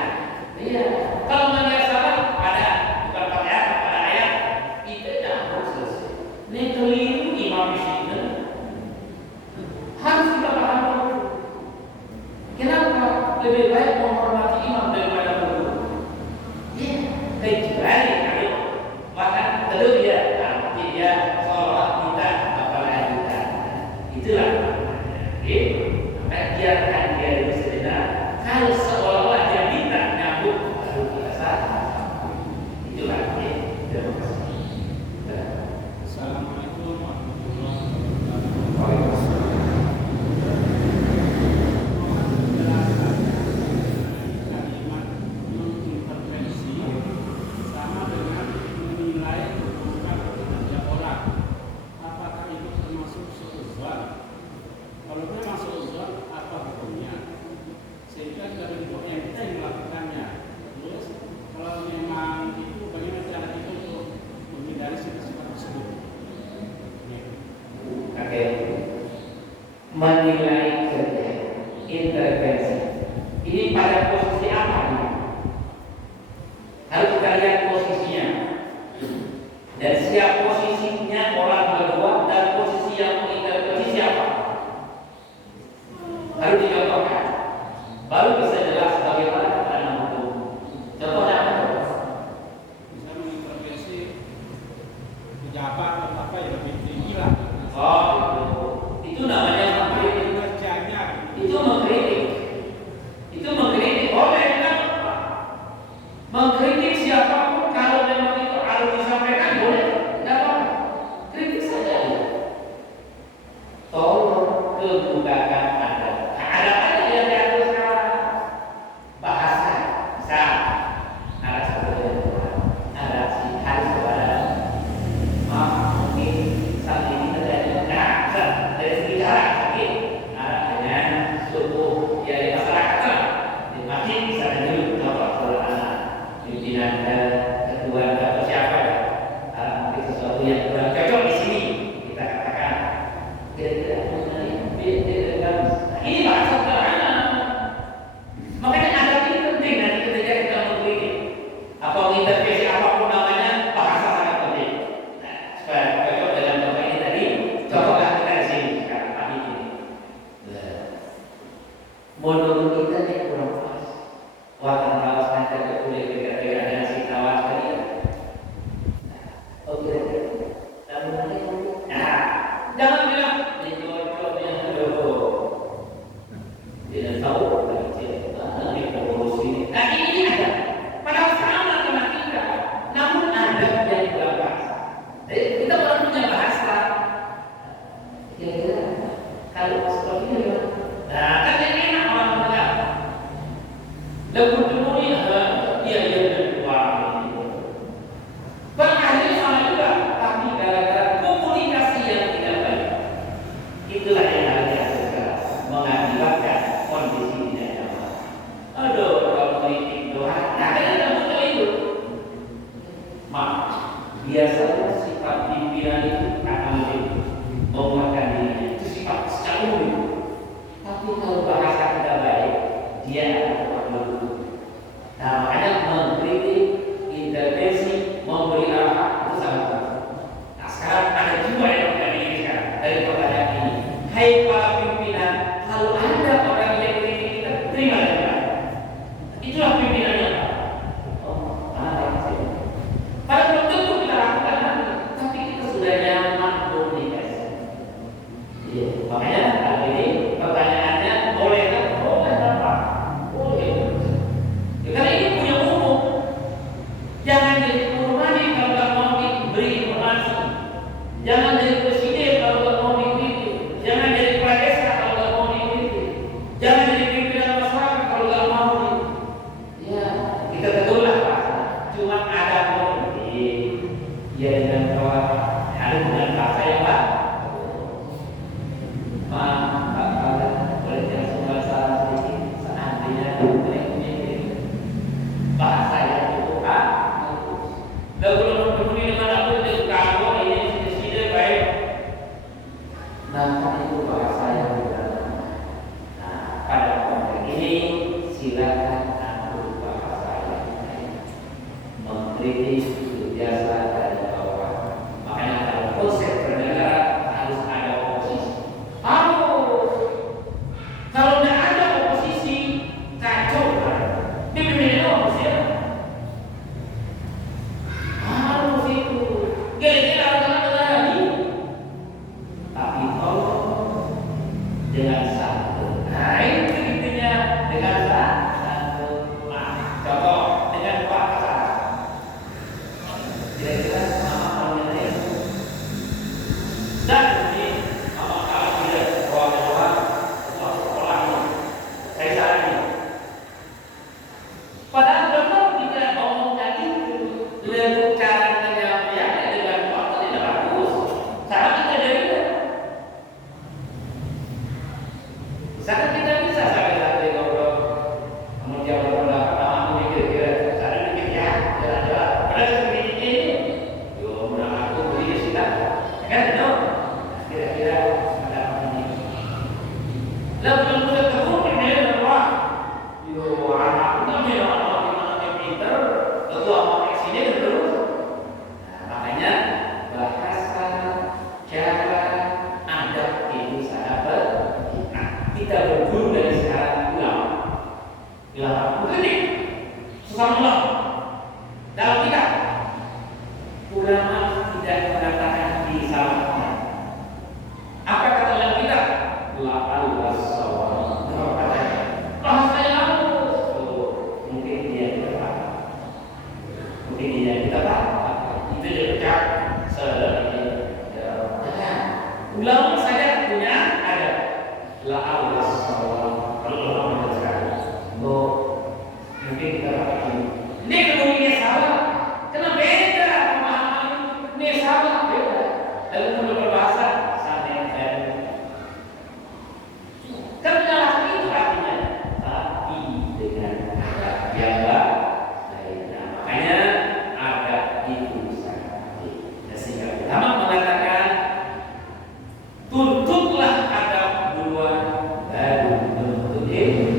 Iya. Kalau nggak salah ada bukan pada ayat itu nyambung selesai. Ini keliru imam di sini. Harus kita paham. Kenapa lebih baik menghormati imam daripada guru? Iya, kecuali kalau bahkan tentu dia nanti dia sholat minta apalagi kita. Itulah namanya. Oke, maka biarkan dia dulu sejenak. Kalau seolah-olah dia minta nyambung baru kita sah. Itulah. Oke, terima kasih. Assalamualaikum warahmatullahi wabarakatuh. Kalimat mengintervensi sama dengan menilai bukan kinerja orang. Apakah itu termasuk seuzon? Kalau memang seuzon, apa hukumnya? Sehingga dari yang kita yang melakukannya. Terus kalau memang itu bagaimana cara kita untuk menghindari sifat-sifat tersebut? Oke. Menilai kerja intervensi ini pada posisi apa nih? Harus kita lihat posisinya dan siap posisinya orang berdua dan posisi yang mengintervensi siapa harus dicontohkan baru bisa jelas bagaimana keterangan hukum. Contohnya apa? Bisa mengintervensi pejabat atau apa yang lebih tinggi lah. Itu namanya mengkritik. Kinerjanya Itu mengkritik. Itu mengkritik. Boleh kan? Mengkritik siapapun kalau memang itu harus disampaikan boleh. Tidak apa-apa. Kritik saja. Tolong kebudakan Anda. Ada apa yang diatur sekarang? Bahasa. Bisa. Ada sebetulnya. Ada sih harus kepada. Mungkin saat ini terjadi. Nah, dari segi cara mungkin dengan suku ya di masyarakat di masjid bisa dulu contoh kalau anak pimpinan ketua atau siapa ya mungkin sesuatu yang kurang cocok di sini kita katakan kira-kira ini bahasa sederhana. Makanya ada ini penting nanti ketika kita mengkritik atau mengintervensi apapun namanya bahasa sangat penting. Nah, supaya cocok dengan contoh ini tadi, contohlah kita di sini sekarang pagi ini. Menurut kita ini kurang pas. Wah, kalau saya tidak boleh berkata dengan si kawan kalian. Oke, jangan bilang itu yang kedua. Tidak tahu ini pengurus ini. Nah ini ada. Padahal sama dengan kita. Namun ada yang berbahasa. Jadi kita baru punya bahasa. Kira-kira kalau seperti ini, nah kan yang enak orang mendengar. Lalu kemudian dia berdua. Berarti sama juga, tapi gara-gara komunikasi yang tidak baik. Itulah yang harus dihasilkan mengakibatkan kondisi tidak nyaman. Aduh, kalau politik doa, nah kan ada muncul itu. Biasanya sifat pimpinan itu akan lebih menguatkan dirinya. Itu sifat secara umum. Tapi kalau bahasa tidak baik, dia akan kuat dulu. Nah, makanya mengkritik, intervensi, memberi arahan itu sangat bagus. Nah, sekarang ada juga yang tidak ingin sekarang dari pertanyaan ini. Hai para pimpinan, kalau ada orang yang kritik kita, terima saja. Itulah pimpinannya. Oh, ada sih. Pada belum tentu kita lakukan nanti, tapi kita sudah nyaman komunikasi. Iya, makanya kali ini pertanyaannya boleh kan? Boleh apa? Boleh. Ya, karena ini punya umum. Jangan jadi guru kalau nggak mau diberi informasi. Jangan jadi presiden kalau nggak mau diberi Nah, kan itu bahasa yang benar. Nah, pada konteks ini silakan atur bahasa yang lain. Mengkritik itu biasa dari bawah. Makanya kalau konsep bernegara harus ada oposisi. Harus. Kalau tidak ada oposisi, kacau kan? Dipimpin oposisi. Harus itu. Gila-gila harus lagi. Tapi tolong dengan satu. Nah, itu intinya dengan satu. Nah, contoh dengan bahasa. Kira-kira mama mau nyanyi. Dan ini mama kalau tidak doa sekolah ini, saya saran ini. Padahal benar tidak ngomongkan itu, dengan cara penyampaiannya dengan waktu tidak bagus. Cara kita dari sangat kita bisa sampai ngobrol. Kemudian berpendapat aku mikir kira saya mikir ya jalan-jalan. Padahal seperti ini, yo menang aku beli sih kan no. Kira-kira ada apa ini? Lalu belum ketemu ini apa? Yo anak kami orang yang pintar, tentu amat sini terus. Nah, makanya bahasa cara adab ini sangat penting. Nah, kita berguru dari sekarang ulama. Ulama mengkritik sesama ulama. Dalam kita ulama tidak mengatakan disalahkan. Apa kata dalam kita? La'al wasawal. Bahasa yang halus. Mungkin dia tidak paham. Mungkin dia tidak paham. Itu dia ucap ulama saja punya ada la'al wasawal. Kalau ulama menjelaskan, mungkin kita pakai ini kemudian salah. Karena beda pemahaman ini salah beda. Lalu kemudian berbahasa saling dan kenal itu artinya tapi dengan adab yang lainnya. Makanya adab itu sangat penting. Sehingga ulama mengatakan tuntutlah adab duluan baru menuntut ilmu.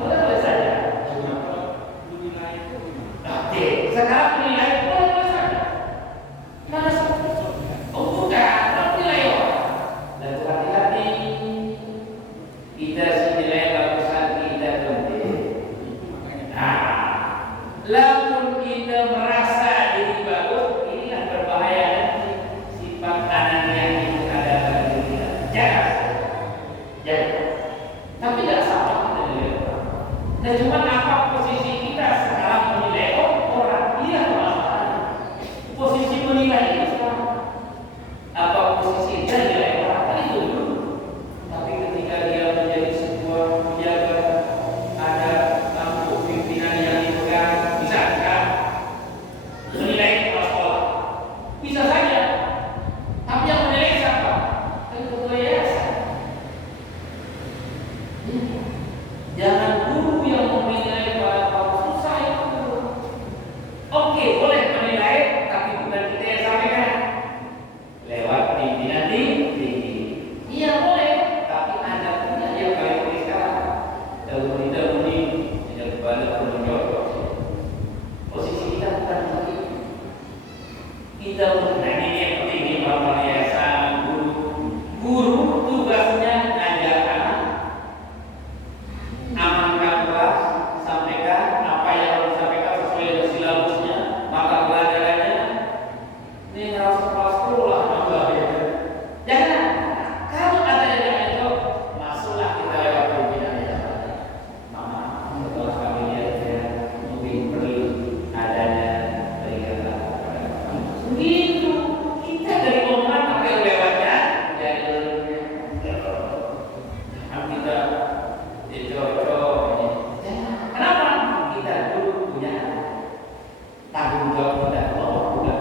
Boleh saja. Menilai itu Oke, sekarang menilai boleh saja. Mana oh bukan, menilai orang. Dan hati-hati kita nilai bagusan kita penting. Nah, lamun kita merasa diri bagus, inilah berbahaya nanti sifat anania itu ada pada diri kita. Jangan. Tapi tidak salah kita nilai orang. Dan cuma apa posisi kita sekarang menilai orang dia masalah. Posisi menilai itu sekarang. Apa posisi dia nilai orang tadi itu dulu. Tapi ketika dia menjadi sebuah pejabat, ada tampuk pimpinan yang dipegang, bisa kan? Menilai kepala sekolah. Bisa saja. Tapi yang menilai siapa? Kan ketua yayasan. Jangan guru yang menilai para susah itu. Oke, boleh menilai, tapi bukan kita yang sampaikan. Lewat pimpinan tinggi. Iya boleh, tapi ada punya yang paling penting sekarang. Dahulu tidak balik menjawab. Posisi kita bukan lagi. Kita mengenai ini yang penting di bawah yayasan guru. Guru tugasnya ngajar anak. Amankan kelas, sampaikan apa yang harus disampaikan sesuai dengan silabusnya, mata pelajarannya. Ini harus kepala sekolah nambah ya. Jangan. Kalau ada yang itu, masuklah kita lewat pimpinan ya. Mama, setelah kami lihat ya, mungkin perlu adanya peringatan kepada kamu. Begitu. Kita dari omongan apa yang lewatnya, dari kita kenapa? Kita dulu punya tanggung jawab kita bahwa bukan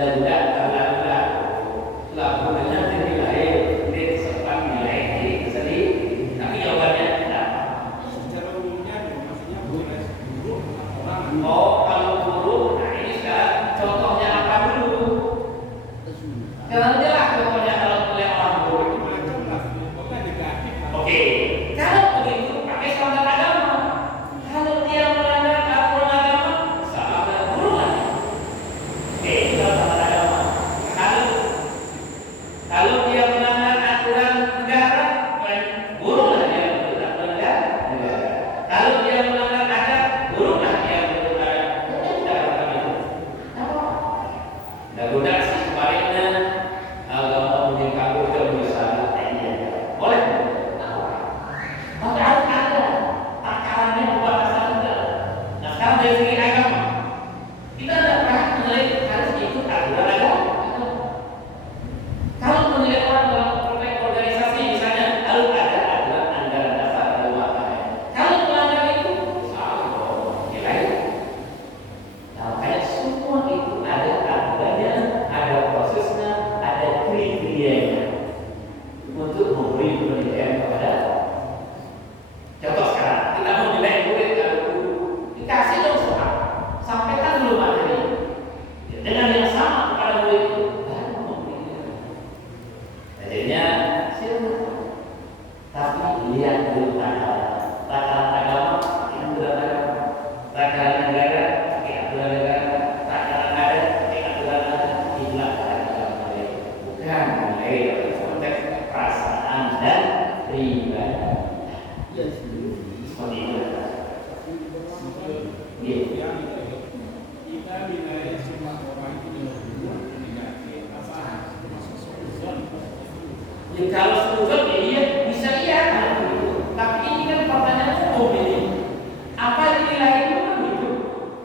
dan tidak terlalu lalu dengan nilai sempat nilai sendiri, tapi jawabannya tidak. Secara umumnya maksudnya boleh buruk orang. Oh, kalau buruk, nah ini sekarang contohnya apa dulu? Karena jelas contohnya kalau melihat orang buruk. Macam lah, pokoknya negatif. Oke, kalau begitu pakai standar agama. Kalau dia melanggar aturan agama, salah dan buruk lagi. Oke, itu standar agama. Kalau dia melanggar aturan negara, buruklah dia menurut aturan negara. Kalau dia melanggar adat, buruklah dia menurut adat. Dan budak sih sebaliknya agama mungkin kabur ke misalnya boleh. Tapi harus ada takarannya pembatasan juga. Nah sekarang dari segi agama kita dapat menilai harus ikut aturan agama. Kalau menilai orang dalam konteks organisasi misalnya harus ada aturan anggaran dasar dan wakil. Kalau melanggar itu salah nilai. Nah makanya semua itu ada aturannya, ada prosesnya, ada kriterianya untuk memberi penilaian kepada. Contoh sekarang kita mau nilai murid kalau guru dikasih dong soal, sampaikan dulu materi dengan yang sama kepada murid itu baru memberi nilai. Jadinya silakan, tapi lihat dulu takaran agama, aturan agama, takaran negara, aturan negara, takaran adat, aturan adat, itulah takaran nilai, bukan nilai dalam konteks perasaan dan pribadi. Seperti itu. Iya. Kita nilai semua orang itu negatif apa termasuk suzon. Ya kalau suzon ya iya bisa iya kalau begitu. Tapi ini kan pertanyaan umum ini. Apa yang dinilai itu kan begitu.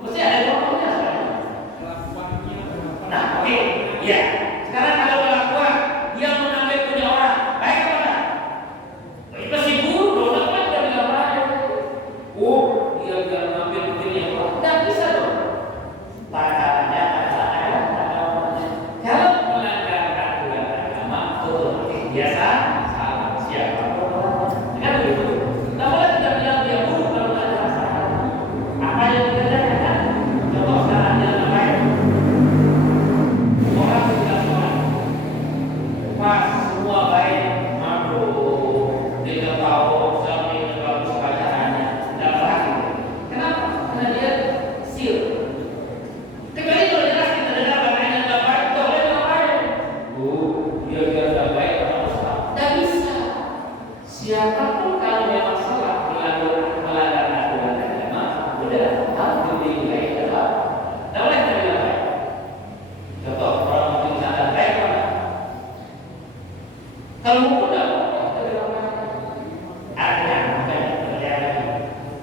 Mesti ada contohnya sekarang. Kelakuannya Nah, oke. Ya. Sekarang kalau kelakuan dia mengambil punya orang, baik apa enggak? Itu si buruk dong, apa dia bilang baik? Oh, dia enggak mengambil punya orang. Enggak bisa dong. Takarannya adalah agamanya. Kalau melanggar aturan agama, otomatis biasa salah siapa orang. Kan begitu. Nah, boleh tidak bilang dia buruk kalau melanggar salah. Apa yang kita katakan? Contoh sekarang yang baik. Orang sudah sholat, pas semua baik, makruh, dia tahu sampai bagus bacaannya, tidak berhasil. Kenapa? Karena dia sil. Kecuali kalau jelas kita dengar bacaannya tidak baik, boleh tidak baik. Dia tidak baik atau salah. Tidak bisa. Siapapun kalau memang salah melanggar aturan agama, sudah harus dinilai adalah tidak boleh tidak baik. Contoh orang mungkin sadar baik mana? Kalau muda, ada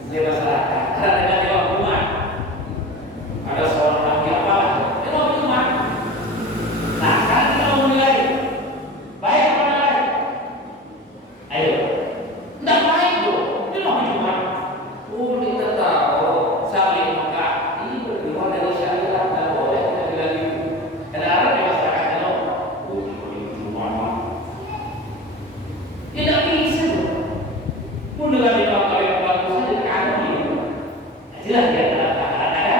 dia masyarakat. Karena dengan dewan rumah, ada seorang laki apa? Dewan rumah. Nah, sekarang kita mau menilai baik apa tidak baik? Ayo, tidak baik loh. Ini mau cuma. Kita tahu saling maka ini berdiwan dari syariat tidak boleh kita bilang gitu. Karena di masyarakat kalau cuma tidak bisa loh. Pun dengan lima kali bagus saja ada gitu. Jelas dia ada.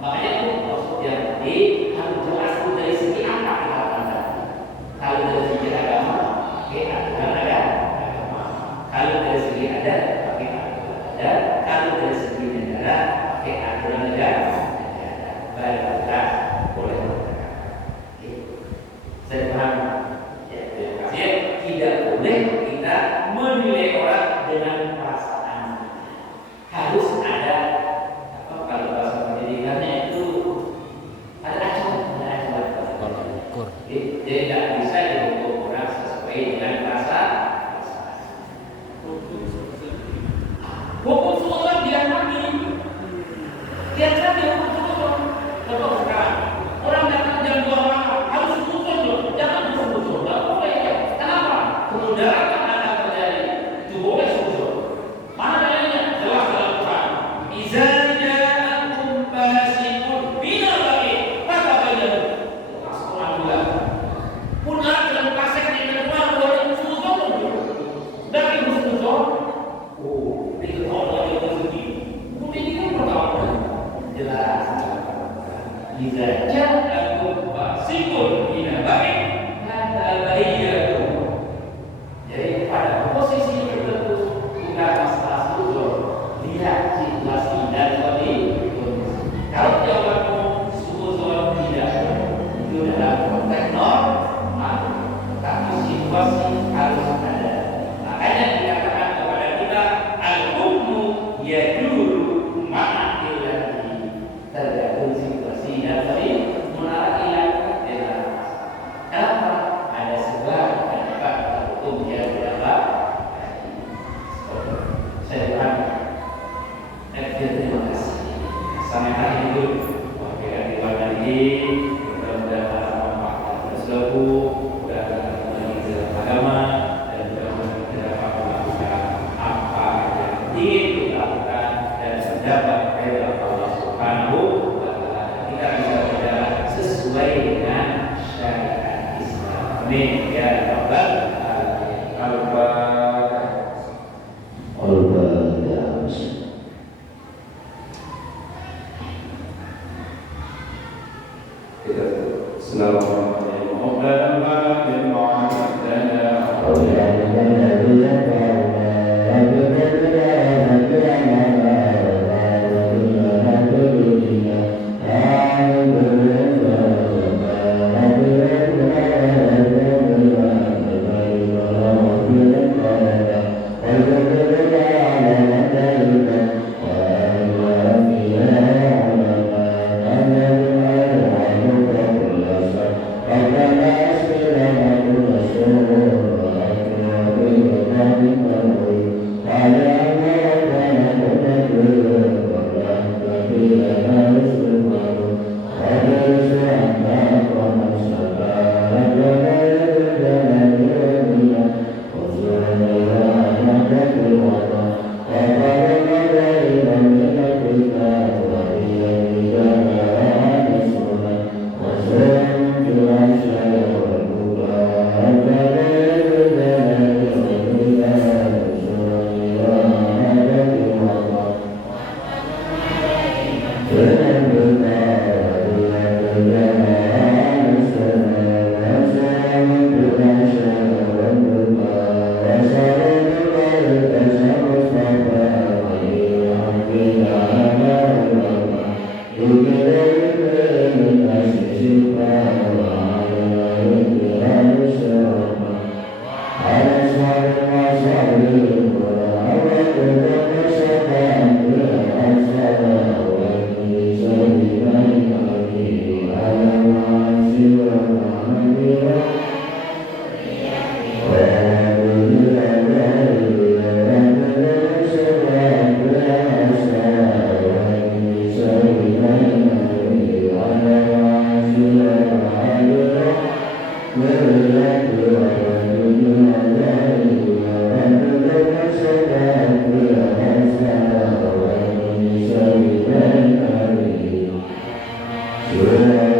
Makanya itu maksud yang tadi harus jelas dari segi apa kita pandang. Kalau dari segi agama, pakai aturan agama. Kalau dari segi adat, pakai aturan adat. Kalau dari segi negara, pakai aturan negara. Baik kita boleh mengatakan. Saya paham. Ya, terima kasih. Tidak boleh kita menilai orang dengan perasaan. Harus ada apa kalau bahasa pendidikannya itu ada acuan. Tolak ukur. Tidak bisa dihukum orang sesuai dengan perasaan. Hukum suzon dia mati. Dia mati hukum suzon. Contoh sekarang orang datang jam 2 malam harus suzon loh. Jangan Idza ja'akum fasiqun binaba'in fatabayyanu. Jadi pada posisi tertentu bukan masalah suzon, lihat situasi dan kondisi. Kalau jawabanmu suzon tidak, itu dalam konteks normal, tapi situasi harus ada. Makanya dikatakan kepada kita al-hukmu yaduru ma'a ilati, tergantung situasi dan kondisi. Mengarah ilah adalah kenapa ada sebab akibat hukum yang dapat. Saya ulang. Terima kasih. Sampai hari itu, wakil di luar negeri, mudah-mudahan manfaat tersebut, mudah-mudahan kembali ke dalam agama, dan mudah-mudahan kita dapat melakukan apa yang ingin kita lakukan dan mendapat ridha Allah Subhanahu wa Ta'ala. Kita bisa berjalan sesuai dengan syariat Islam. Amin ya rabbal alamin. Yeah.